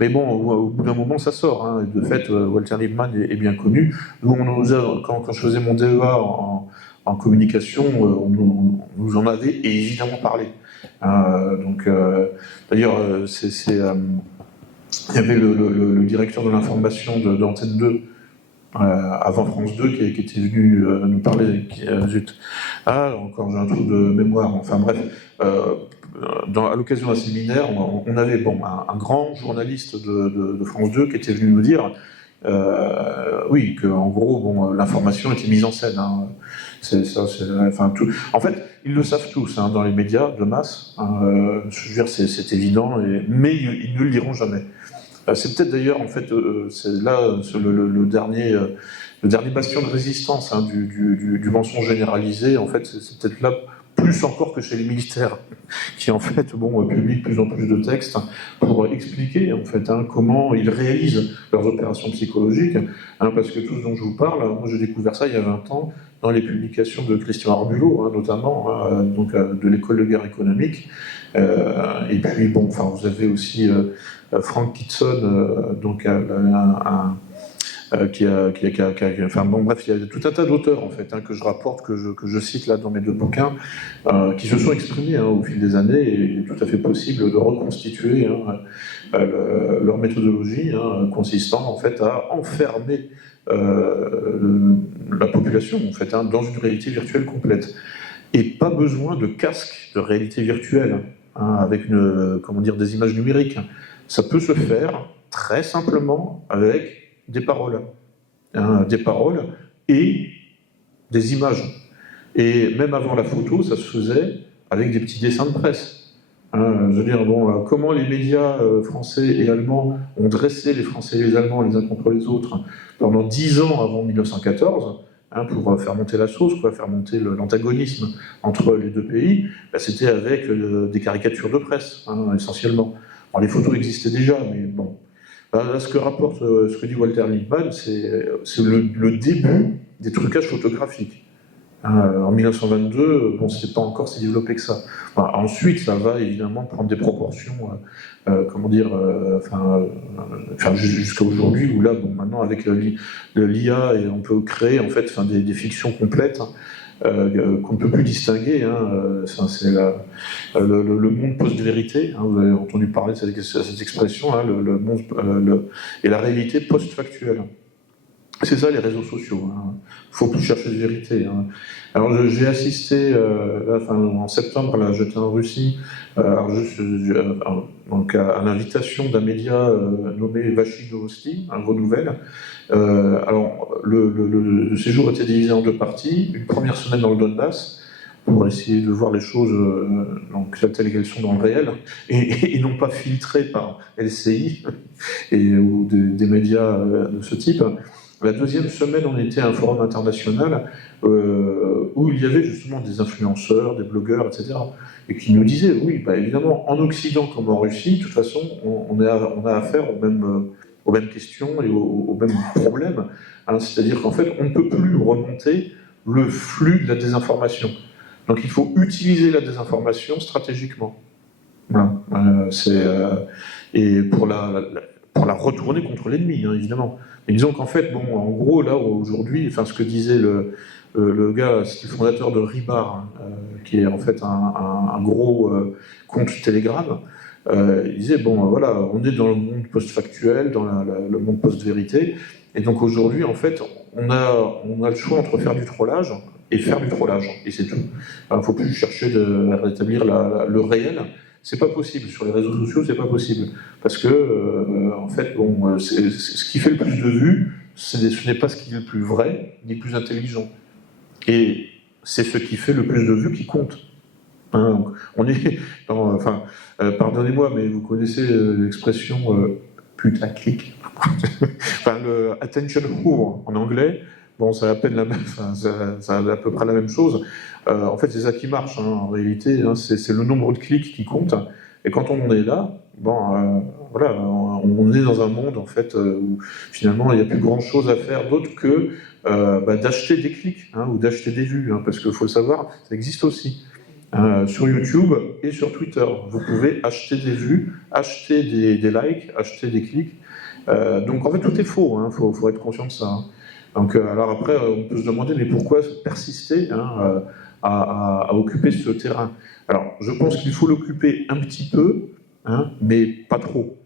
Mais bon, au bout d'un moment, ça sort. De fait, Walter Lippmann est bien connu. Nous, quand je faisais mon DEA en communication, on nous en avait évidemment parlé. D'ailleurs, il y avait le directeur de l'information d'Antenne 2, avant France 2, qui était venu nous parler. Encore j'ai un trou de mémoire. Enfin bref, à l'occasion d'un séminaire, on avait un grand journaliste de France 2 qui était venu nous dire oui, que en gros, bon, l'information était mise en scène. Hein. Enfin, tout. En fait, ils le savent tous hein, dans les médias de masse. Hein, je veux dire, c'est évident, mais ils ne le diront jamais. C'est peut-être d'ailleurs, en fait, c'est là le dernier bastion de résistance hein, du mensonge généralisé. En fait, c'est peut-être là plus encore que chez les militaires, qui en fait publient de plus en plus de textes pour expliquer en fait comment ils réalisent leurs opérations psychologiques. Hein, parce que tout ce dont je vous parle, moi j'ai découvert ça il y a 20 ans dans les publications de Christian Arbulot, hein, notamment, hein, donc de l'école de guerre économique. Et puis bon, enfin vous avez aussi Frank Kitson, donc enfin bon bref, il y a tout un tas d'auteurs en fait hein, que je rapporte, que je cite là dans mes 2 bouquins, qui se sont exprimés hein, au fil des années, et il est tout à fait possible de reconstituer hein, leur méthodologie hein, consistant en fait à enfermer la population en fait hein, dans une réalité virtuelle complète. Et pas besoin de casque de réalité virtuelle hein, avec des images numériques. Ça peut se faire très simplement avec des paroles. Hein, des paroles et des images. Et même avant la photo, ça se faisait avec des petits dessins de presse. Hein, je veux dire, bon, comment les médias français et allemands ont dressé les Français et les Allemands les uns contre les autres pendant 10 ans avant 1914, hein, pour faire monter la sauce, quoi, faire monter l'antagonisme entre les 2 pays, bah, c'était avec des caricatures de presse, hein, essentiellement. Alors, les photos existaient déjà, mais bon. Là, ce que dit Walter Lippmann, c'est le début des trucages photographiques. En 1922, bon, c'est pas encore si développé que ça. Enfin, ensuite, ça va évidemment prendre des proportions, jusqu'à aujourd'hui, où là, bon, maintenant, avec l'IA, on peut créer en fait, des fictions complètes. Qu'on ne peut plus distinguer. Hein, c'est le monde post-vérité. Hein, vous avez entendu parler de cette expression, hein, le monde et la réalité post-factuelle. C'est ça les réseaux sociaux. Il hein. Faut plus chercher de vérité. Hein. Alors j'ai assisté en septembre, là, j'étais en Russie, donc à l'invitation d'un média nommé Vachid Novosti, Vos Nouvelles. Alors le séjour était divisé en 2 parties. Une première semaine dans le Donbass pour essayer de voir les choses donc telles qu'elles sont dans le réel et non pas filtrées par LCI ou des médias de ce type. La deuxième semaine, on était à un forum international où il y avait justement des influenceurs, des blogueurs, etc. Et qui nous disaient, oui, bah évidemment, en Occident comme en Russie, de toute façon, on a affaire aux mêmes questions et aux mêmes problèmes. Hein, c'est-à-dire qu'en fait, on ne peut plus remonter le flux de la désinformation. Donc il faut utiliser la désinformation stratégiquement. Voilà. Et pour la retourner contre l'ennemi, hein, évidemment. Et disons qu'en fait, bon, en gros, là, aujourd'hui, enfin, ce que disait le gars, c'est le fondateur de Ribar, qui est en fait un gros compte Telegram, il disait, bon, voilà, on est dans le monde post-factuel, dans le monde post-vérité, et donc aujourd'hui, en fait, on a le choix entre faire du trollage et faire du trollage, et c'est tout. Il ne faut plus chercher à rétablir le réel. C'est pas possible. Sur les réseaux sociaux, c'est pas possible. Parce que, en fait, bon, ce qui fait le plus de vues, ce n'est pas ce qui est le plus vrai, ni le plus intelligent. Et c'est ce qui fait le plus de vues qui compte. Hein, donc, on est dans, pardonnez-moi, mais vous connaissez l'expression putaclic. Le attention whore en anglais. Bon, c'est à peine la même, ça a à peu près la même chose. En fait, c'est ça qui marche, hein, en réalité. Hein, c'est le nombre de clics qui compte. Et quand on en est là, bon, voilà, on est dans un monde en fait où finalement il n'y a plus grand-chose à faire d'autre que d'acheter des clics hein, ou d'acheter des vues, hein, parce qu'il faut le savoir, ça existe aussi. Sur YouTube et sur Twitter, vous pouvez acheter des vues, acheter des likes, acheter des clics. Donc en fait, tout est faux. Hein, faut être conscient de ça. Hein. Donc, alors après, on peut se demander, mais pourquoi persister hein, à occuper ce terrain? Alors, je pense qu'il faut l'occuper un petit peu, hein, mais pas trop.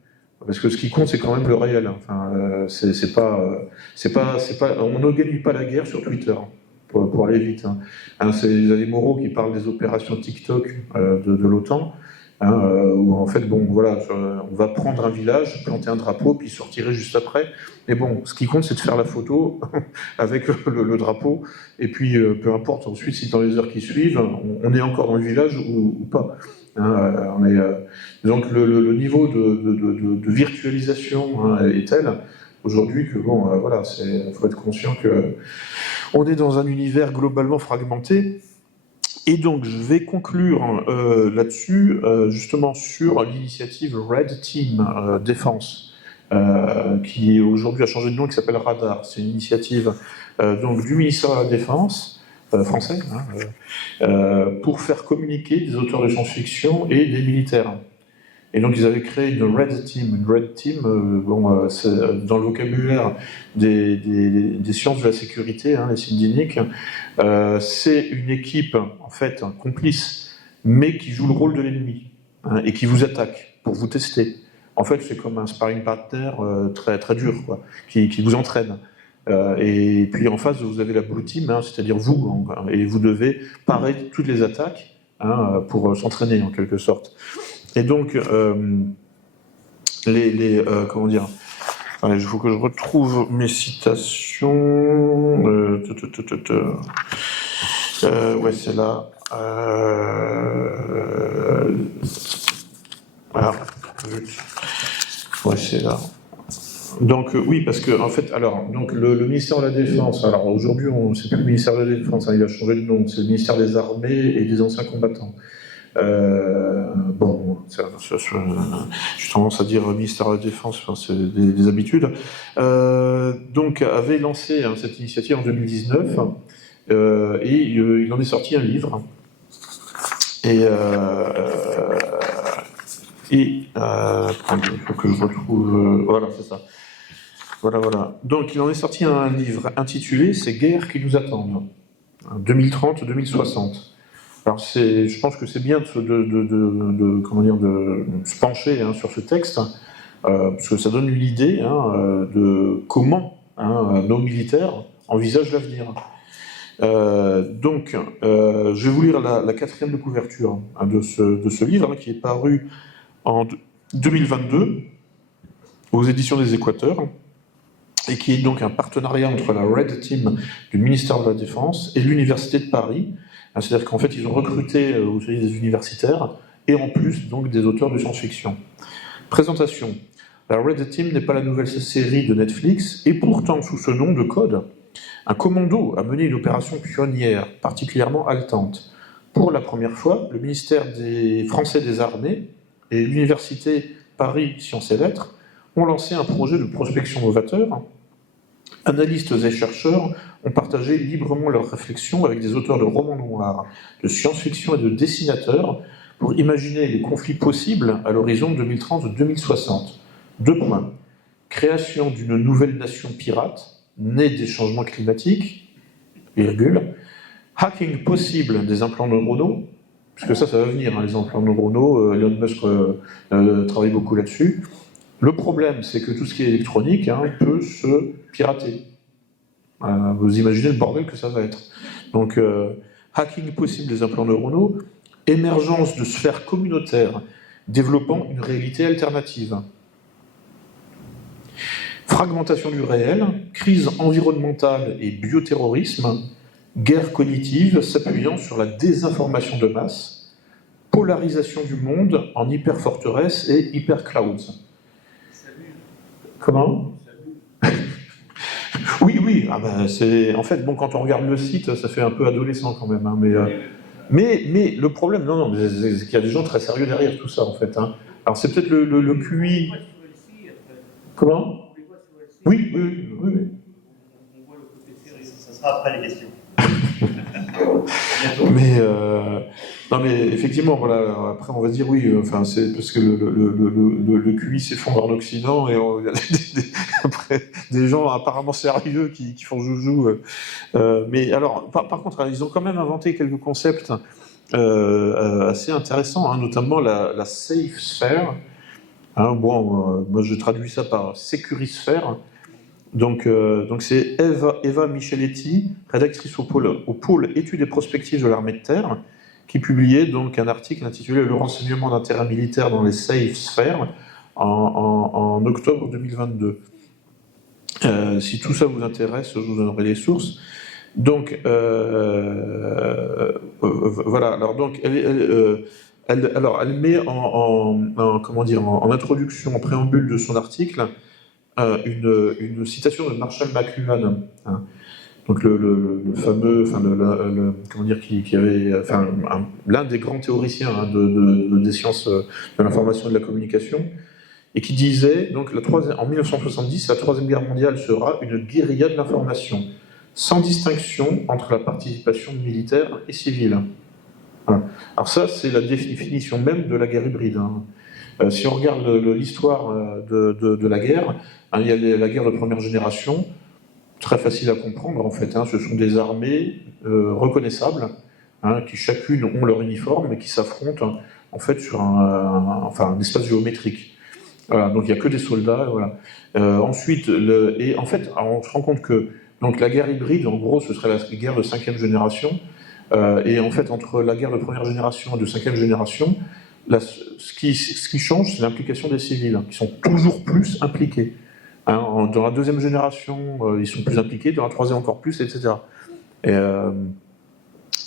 Parce que ce qui compte, c'est quand même le réel. Enfin, on ne gagne pas la guerre sur Twitter, pour aller vite. Hein. C'est les Moreau qui parlent des opérations TikTok de l'OTAN. où en fait, bon, voilà, on va prendre un village, planter un drapeau, puis sortir juste après. Mais bon, ce qui compte, c'est de faire la photo avec le drapeau, et puis peu importe ensuite si dans les heures qui suivent, on est encore dans le village ou pas. Donc le niveau de virtualisation est tel aujourd'hui que bon, voilà, il faut être conscient que on est dans un univers globalement fragmenté. Et donc, je vais conclure là-dessus, justement sur l'initiative Red Team Défense, qui aujourd'hui a changé de nom, qui s'appelle Radar. C'est une initiative donc du ministère de la Défense français, pour faire communiquer des auteurs de science-fiction et des militaires. Et donc, ils avaient créé une Red Team. Une Red Team, c'est, dans le vocabulaire des sciences de la sécurité, les SINDINIC, c'est une équipe, en fait, complice, mais qui joue le rôle de l'ennemi, et qui vous attaque pour vous tester. En fait, c'est comme un sparring partner très, très dur, quoi, qui vous entraîne. Et puis, en face, vous avez la Blue Team, c'est-à-dire vous, et vous devez parer toutes les attaques pour s'entraîner, en quelque sorte. Et donc, comment dire, il faut que je retrouve mes citations. Ouais, c'est là. Voilà. Ouais, c'est là. Donc, oui, parce que, en fait, alors, donc, le ministère de la Défense, alors aujourd'hui, c'est plus le ministère de la Défense, il a changé de nom, c'est le ministère des Armées et des Anciens Combattants. Bon, j'ai tendance à dire ministère de la Défense, c'est des habitudes. Donc, avait lancé cette initiative en 2019, et il en est sorti un livre. Et attendez, il faut que je retrouve. Voilà, c'est ça. Voilà. Donc, il en est sorti un livre intitulé « Ces guerres qui nous attendent », 2030-2060. Alors je pense que c'est bien de se pencher sur ce texte, parce que ça donne une idée de comment nos militaires envisagent l'avenir. Donc, je vais vous lire la quatrième de couverture de ce livre, qui est paru en 2022 aux éditions des Équateurs, et qui est donc un partenariat entre la Red Team du ministère de la Défense et l'Université de Paris. C'est-à-dire qu'en fait, ils ont recruté des universitaires et en plus donc des auteurs de science-fiction. Présentation. La Red Team n'est pas la nouvelle série de Netflix, et pourtant, sous ce nom de code, un commando a mené une opération pionnière, particulièrement haletante. Pour la première fois, le ministère français des Armées et l'Université Paris Sciences et Lettres ont lancé un projet de prospection novateur. Analystes et chercheurs ont partagé librement leurs réflexions avec des auteurs de romans noirs, de science-fiction et de dessinateurs pour imaginer les conflits possibles à l'horizon 2030-2060. 2 points. Création d'une nouvelle nation pirate, née des changements climatiques, virgule. Hacking possible des implants neuronaux, puisque ça va venir, les implants neuronaux, Elon Musk travaille beaucoup là-dessus. Le problème, c'est que tout ce qui est électronique peut se pirater. Vous imaginez le bordel que ça va être. Donc, hacking possible des implants neuronaux, émergence de sphères communautaires développant une réalité alternative. Fragmentation du réel, crise environnementale et bioterrorisme, guerre cognitive s'appuyant sur la désinformation de masse, polarisation du monde en hyperforteresses et hyperclouds. Comment ? Oui. En fait, quand on regarde le site, ça fait un peu adolescent quand même. Mais le problème, c'est qu'il y a des gens très sérieux derrière tout ça, en fait. Alors c'est peut-être le QI. Comment ? Oui. On voit le côté sérieux. Ça sera après les questions. mais effectivement, voilà. Après, on va se dire oui. C'est parce que le QI s'effondre en Occident et il y a des gens apparemment sérieux qui font joujou. Mais alors, par contre, ils ont quand même inventé quelques concepts assez intéressants, notamment la safe sphere. Moi, je traduis ça par sécurisphère. Donc c'est Eva Micheletti, rédactrice au pôle études et prospectives de l'armée de terre, qui publiait donc un article intitulé « Le renseignement d'intérêt militaire dans les safe sphères » en octobre 2022. Si tout ça vous intéresse, je vous donnerai les sources. Donc, voilà. Alors, donc, elle met en introduction, en préambule de son article, une citation de Marshall McLuhan, hein. Donc le fameux, qui avait, l'un des grands théoriciens, hein, des sciences de l'information et de la communication, et qui disait, donc en 1970, la Troisième Guerre mondiale sera une guérilla de l'information, sans distinction entre la participation militaire et civile. Voilà. Alors ça, c'est la définition même de la guerre hybride, hein. Si on regarde l'histoire de la guerre, hein, il y a la guerre de première génération, très facile à comprendre en fait, hein. Ce sont des armées reconnaissables, hein, qui chacune ont leur uniforme et qui s'affrontent, hein, en fait sur un espace géométrique. Voilà, donc il n'y a que des soldats, voilà. Ensuite, en fait, on se rend compte que donc, la guerre hybride, en gros, ce serait la guerre de 5e génération, et en fait, entre la guerre de première génération et de 5e génération, ce qui change, c'est l'implication des civils, hein, qui sont toujours plus impliqués. Hein, dans la 2e génération, ils sont plus impliqués, dans la 3e encore plus, etc.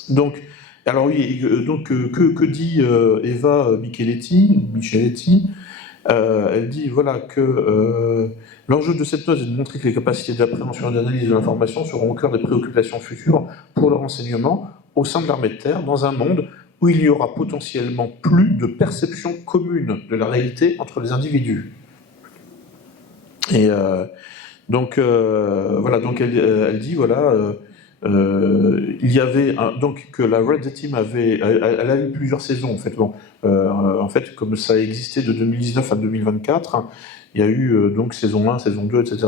Donc, alors oui, que dit Eva Micheletti? Elle dit voilà que l'enjeu de cette note est de montrer que les capacités d'appréhension et d'analyse de l'information seront au cœur des préoccupations futures pour le renseignement au sein de l'armée de terre, dans un monde où il y aura potentiellement plus de perception commune de la réalité entre les individus. Et voilà, donc elle dit voilà, il y avait donc que la Red Team elle a eu plusieurs saisons en fait. Bon, en fait, comme ça a existé de 2019 à 2024, hein, il y a eu donc saison 1, saison 2, etc.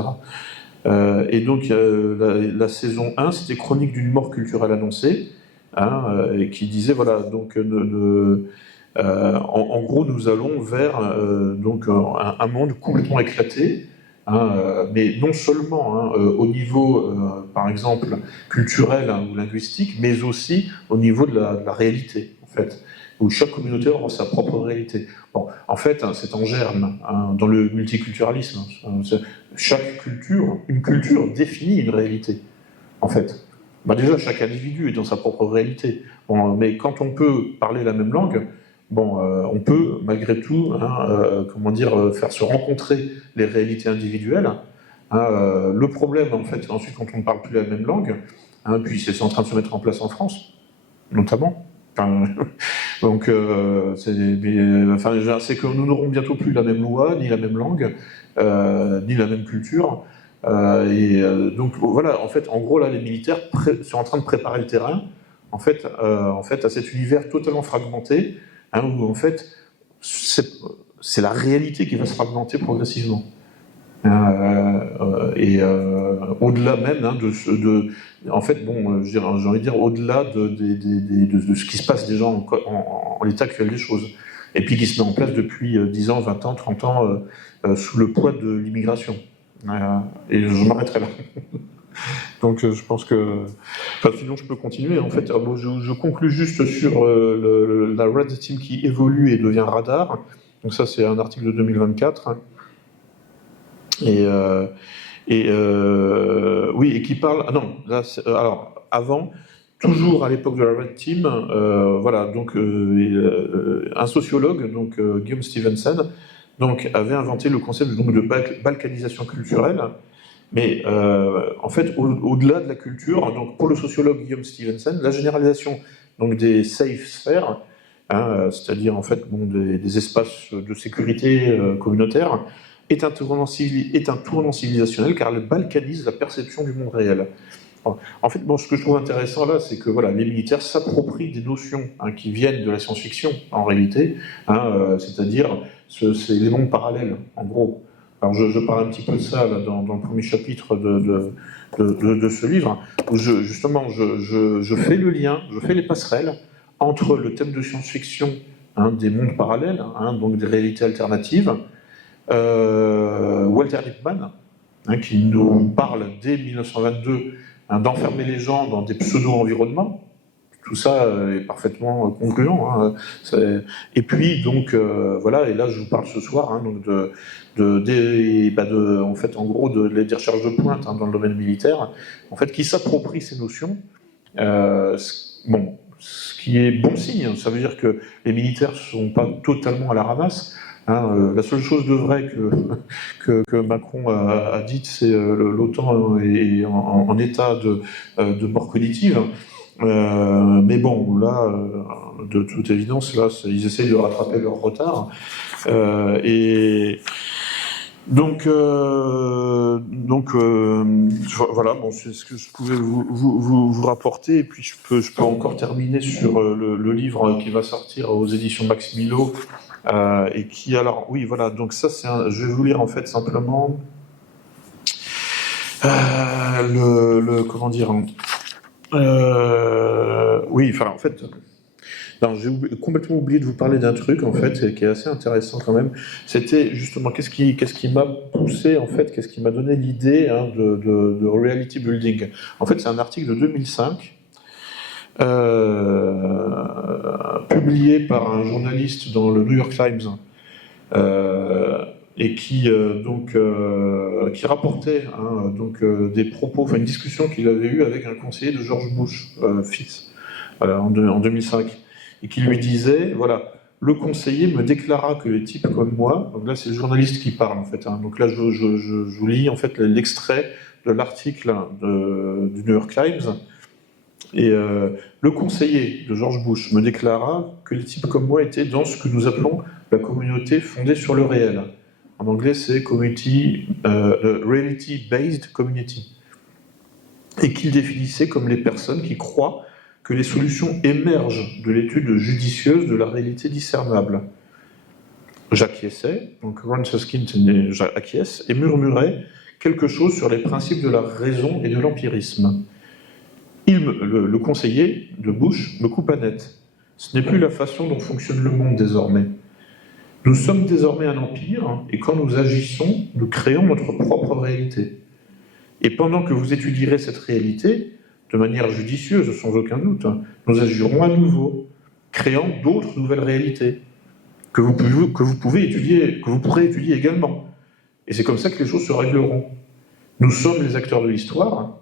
Et donc la saison 1, c'était Chronique d'une mort culturelle annoncée, hein, et qui disait voilà donc en gros nous allons vers donc un monde complètement éclaté. Hein, mais non seulement hein, au niveau, par exemple, culturel, hein, ou linguistique, mais aussi au niveau de la réalité, en fait, où chaque communauté aura sa propre réalité. Bon, en fait, hein, c'est en germe, hein, dans le multiculturalisme. Hein, une culture définit une réalité, en fait. Bah déjà, chaque individu est dans sa propre réalité. Bon, mais quand on peut parler la même langue, bon, on peut malgré tout, hein, faire se rencontrer les réalités individuelles. Hein, le problème, en fait, ensuite, quand on ne parle plus la même langue, hein, puis c'est en train de se mettre en place en France, notamment. Donc, c'est que nous n'aurons bientôt plus la même loi, ni la même langue, ni la même culture. Donc voilà, en fait, en gros, là, les militaires sont en train de préparer le terrain, en fait, à cet univers totalement fragmenté, hein, où en fait, c'est la réalité qui va se fragmenter progressivement. Au-delà même hein, en fait, bon, j'ai envie de dire au-delà de ce qui se passe déjà en l'état actuel des choses, et puis qui se met en place depuis 10 ans, 20 ans, 30 ans, sous le poids de l'immigration. Et je m'arrêterai là. Donc je pense que... Enfin, sinon je peux continuer. En fait, je conclus juste sur la Red Team qui évolue et devient radar. Donc ça, c'est un article de 2024. Oui, et qui parle... Ah non, là, alors, avant, toujours à l'époque de la Red Team, voilà, donc un sociologue, donc Guillaume Stevenson, donc, avait inventé le concept donc, de balkanisation culturelle. Mais en fait, au-delà de la culture, donc pour le sociologue Guillaume Stevenson, la généralisation donc, des safe sphères, hein, c'est-à-dire en fait bon, des espaces de sécurité communautaire, est un tournant civilisationnel car elle balkanise la perception du monde réel. En fait, bon, ce que je trouve intéressant là, c'est que voilà, les militaires s'approprient des notions hein, qui viennent de la science-fiction en réalité, hein, c'est-à-dire c'est les mondes parallèles, en gros. Alors je parle un petit peu de ça là, dans le premier chapitre de ce livre, où justement je fais le lien, je fais les passerelles entre le thème de science-fiction hein, des mondes parallèles, hein, donc des réalités alternatives, Walter Lippmann, hein, qui nous parle dès 1922 hein, d'enfermer les gens dans des pseudo-environnements, tout ça est parfaitement concluant. Hein. Et puis donc voilà, et là je vous parle ce soir hein, donc en fait en gros des recherches de pointe hein, dans le domaine militaire, en fait qui s'approprient ces notions. Bon, ce qui est bon signe, ça veut dire que les militaires ne sont pas totalement à la ramasse. Hein, la seule chose de vrai que Macron a dite, c'est l'OTAN est en état de mort cognitive. Mais bon, là, de toute évidence, là, ils essayent de rattraper leur retard. Et donc voilà, bon, c'est ce que je pouvais vous rapporter. Et puis je peux encore terminer sur le livre qui va sortir aux éditions Max Milo. Et qui, alors, oui, voilà, donc ça, je vais vous lire en fait simplement comment dire, oui, enfin, en fait, non, j'ai complètement oublié de vous parler d'un truc, en fait, qui est assez intéressant quand même. C'était justement, qu'est-ce qui m'a poussé, en fait, qu'est-ce qui m'a donné l'idée hein, de reality building. En fait, c'est un article de 2005, publié par un journaliste dans le New York Times, et qui rapportait hein, des propos, enfin une discussion qu'il avait eue avec un conseiller de George Bush, fils, voilà, en 2005, et qui lui disait, voilà, le conseiller me déclara que les types comme moi, donc là c'est le journaliste qui parle en fait, hein, donc là je vous lis en fait l'extrait de l'article du New York Times. Et le conseiller de George Bush me déclara que les types comme moi étaient dans ce que nous appelons la communauté fondée sur le réel. En anglais, c'est Reality-Based Community. Et qu'il définissait comme les personnes qui croient que les solutions émergent de l'étude judicieuse de la réalité discernable. J'acquiesçais, donc Ron Suskind acquiesce, et murmurait quelque chose sur les principes de la raison et de l'empirisme. Le conseiller de Bush me coupa net. Ce n'est plus la façon dont fonctionne le monde désormais. Nous sommes désormais un empire, hein, et quand nous agissons, nous créons notre propre réalité. Et pendant que vous étudierez cette réalité, de manière judicieuse, sans aucun doute, hein, nous agirons à nouveau, créant d'autres nouvelles réalités, que vous pourrez étudier également. Et c'est comme ça que les choses se régleront. Nous sommes les acteurs de l'histoire.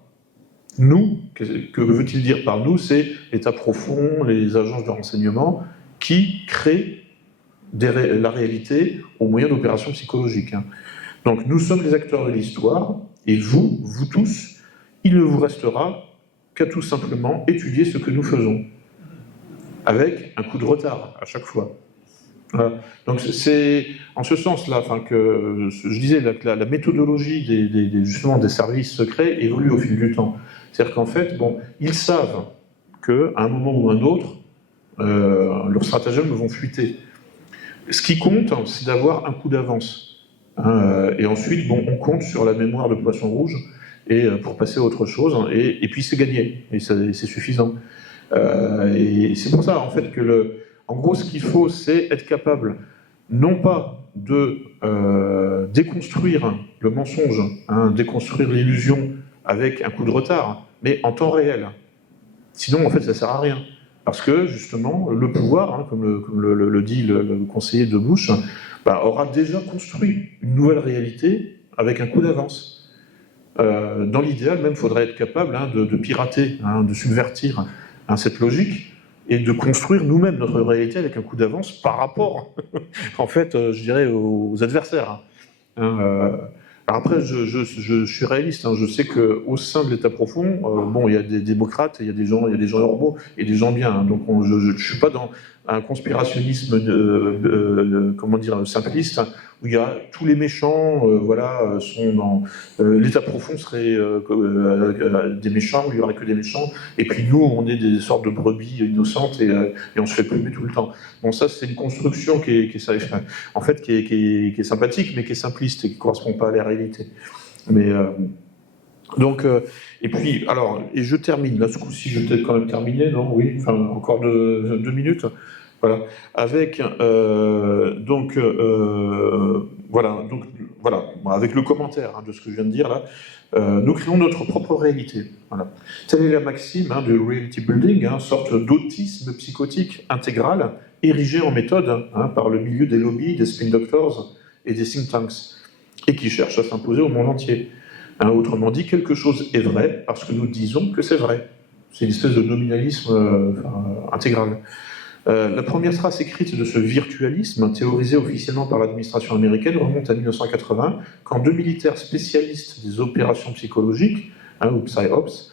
Nous, que veut-il dire par nous? C'est l'État profond, les agences de renseignement, qui créent la réalité au moyen d'opérations psychologiques. Hein. Donc nous sommes les acteurs de l'histoire, et vous tous, il ne vous restera qu'à tout simplement étudier ce que nous faisons, avec un coup de retard à chaque fois. Voilà. Donc c'est en ce sens-là que je disais que la méthodologie justement des services secrets évolue au fil du temps. C'est-à-dire qu'en fait, bon, ils savent qu'à un moment ou un autre, leurs stratagèmes vont fuiter. Ce qui compte, hein, c'est d'avoir un coup d'avance. Hein, et ensuite, bon, on compte sur la mémoire de poisson rouge pour passer à autre chose, hein, et puis c'est gagné, et c'est suffisant. Et c'est pour ça, en fait, en gros, ce qu'il faut, c'est être capable, non pas de déconstruire le mensonge, hein, déconstruire l'illusion avec un coup de retard, mais en temps réel. Sinon, en fait, ça ne sert à rien. Parce que, justement, le pouvoir, hein, comme le dit le conseiller de Bush, aura déjà construit une nouvelle réalité avec un coup d'avance. Dans l'idéal, même, il faudrait être capable hein, de pirater, hein, de subvertir hein, cette logique, et de construire nous-mêmes notre réalité avec un coup d'avance par rapport, en fait, je dirais, aux adversaires. Hein, alors après, je suis réaliste, hein, je sais qu'au sein de l'État profond, bon, il y a des démocrates, il y a des gens normaux et des gens bien, hein, donc je ne suis pas dans un conspirationnisme comment dire, simpliste, hein, où il y a tous les méchants, voilà, sont dans... l'État profond serait des méchants, où il n'y aurait que des méchants, et puis nous, on est des sortes de brebis innocentes, et on se fait plumer tout le temps. Bon, ça, c'est une construction qui est sympathique, mais qui est simpliste, et qui ne correspond pas à la réalité. Mais... et puis, alors, et je termine, là, ce coup-ci, je vais peut-être quand même terminer, non? Oui, enfin, encore 2 minutes. Voilà, avec voilà, avec le commentaire de ce que je viens de dire là, nous créons notre propre réalité. Voilà. Telle est la maxime du reality building, sorte d'autisme psychotique intégral, érigé en méthode par le milieu des lobbies, des spin doctors et des think tanks, et qui cherche à s'imposer au monde entier. Autrement dit, quelque chose est vrai parce que nous disons que c'est vrai. C'est une espèce de nominalisme intégral. La première trace écrite de ce virtualisme, théorisé officiellement par l'administration américaine, remonte à 1980, quand deux militaires spécialistes des opérations psychologiques, ou PsyOps,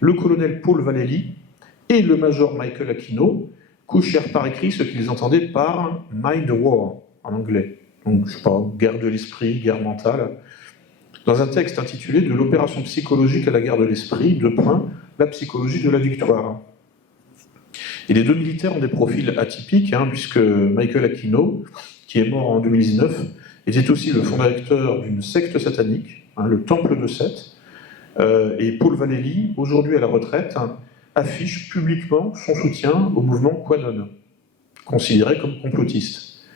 le colonel Paul Vallely et le major Michael Aquino, couchèrent par écrit ce qu'ils entendaient par « mind war » en anglais. Donc, je sais pas, guerre de l'esprit, guerre mentale. Dans un texte intitulé « De l'opération psychologique à la guerre de l'esprit, la psychologie de la victoire ». Et les deux militaires ont des profils atypiques, puisque Michael Aquino, qui est mort en 2019, était aussi le fondateur d'une secte satanique, le Temple de Seth, et Paul Vallely, aujourd'hui à la retraite, affiche publiquement son soutien au mouvement QAnon, considéré comme complotiste.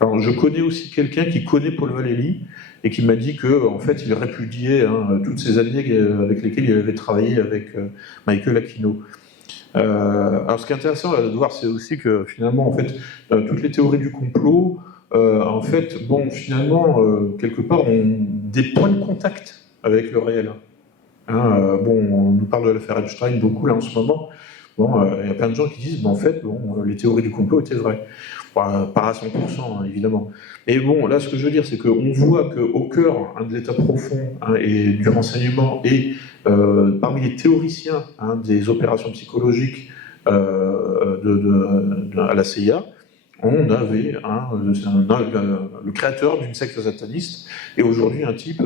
Alors, je connais aussi quelqu'un qui connaît Paul Vallely et qui m'a dit qu'en fait, il répudiait toutes ces années avec lesquelles il avait travaillé avec Michael Aquino. Alors, ce qui est intéressant de voir, c'est aussi que finalement, en fait, toutes les théories du complot, en fait, finalement, quelque part, ont des points de contact avec le réel. On nous parle de l'affaire Epstein beaucoup là en ce moment. Il y a plein de gens qui disent, en fait, les théories du complot étaient vraies. Pas à 100%, évidemment. Et là, ce que je veux dire, c'est qu'on voit qu'au cœur de l'état profond et du renseignement et parmi les théoriciens des opérations psychologiques à la CIA, on avait le créateur d'une secte sataniste et aujourd'hui un type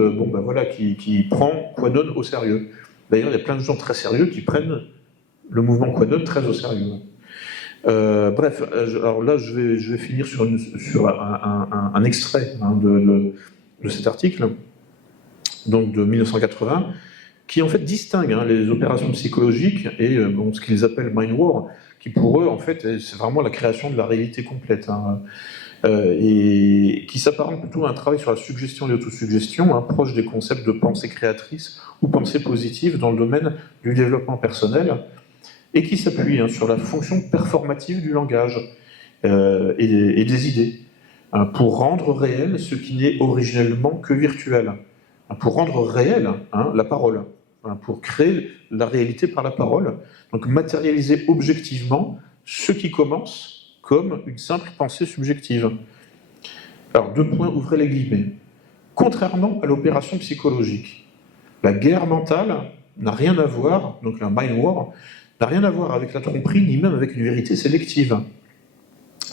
qui prend QAnon au sérieux. D'ailleurs, il y a plein de gens très sérieux qui prennent le mouvement QAnon très au sérieux. Alors là, je vais finir sur un extrait de cet article, donc de 1980, qui en fait distingue les opérations psychologiques et ce qu'ils appellent mind war, qui pour eux, en fait, c'est vraiment la création de la réalité complète, et qui s'apparente plutôt à un travail sur la suggestion et l'autosuggestion, proche des concepts de pensée créatrice ou pensée positive dans le domaine du développement personnel, et qui s'appuie sur la fonction performative du langage et des idées, pour rendre réel ce qui n'est originellement que virtuel, pour rendre réel la parole, pour créer la réalité par la parole, donc matérialiser objectivement ce qui commence comme une simple pensée subjective. Alors, 2 points, ouvrez les guillemets. Contrairement à l'opération psychologique, la guerre mentale n'a rien à voir, donc la mind war, n'a rien à voir avec la tromperie, ni même avec une vérité sélective,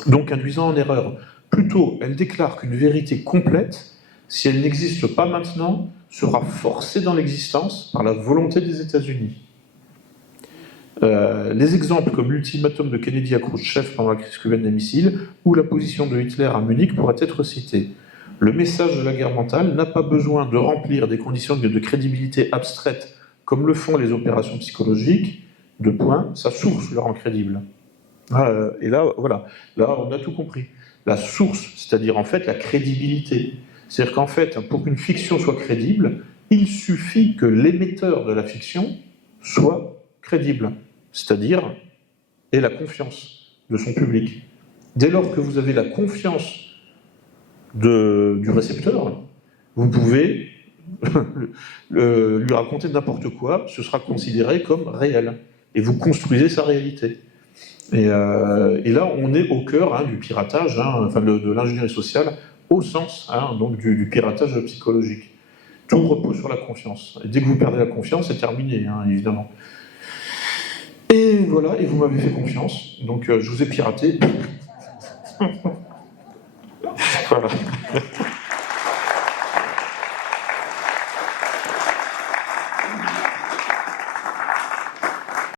donc induisant en erreur. Plutôt, elle déclare qu'une vérité complète, si elle n'existe pas maintenant, sera forcée dans l'existence par la volonté des États-Unis. Les exemples comme l'ultimatum de Kennedy à Khrouchtchev pendant la crise cubaine des missiles ou la position de Hitler à Munich pourraient être cités. Le message de la guerre mentale n'a pas besoin de remplir des conditions de crédibilité abstraites comme le font les opérations psychologiques. 2 points, sa source le rend crédible. Et là, voilà, là on a tout compris. La source, c'est-à-dire en fait la crédibilité. C'est-à-dire qu'en fait, pour qu'une fiction soit crédible, il suffit que l'émetteur de la fiction soit crédible, c'est-à-dire ait la confiance de son public. Dès lors que vous avez la confiance du récepteur, vous pouvez lui raconter n'importe quoi, ce sera considéré comme réel. Et vous construisez sa réalité. Et là, on est au cœur du piratage, de l'ingénierie sociale, au sens donc du piratage psychologique. Tout repose sur la confiance. Et dès que vous perdez la confiance, c'est terminé, évidemment. Et voilà, et vous m'avez fait confiance, donc je vous ai piraté. Voilà.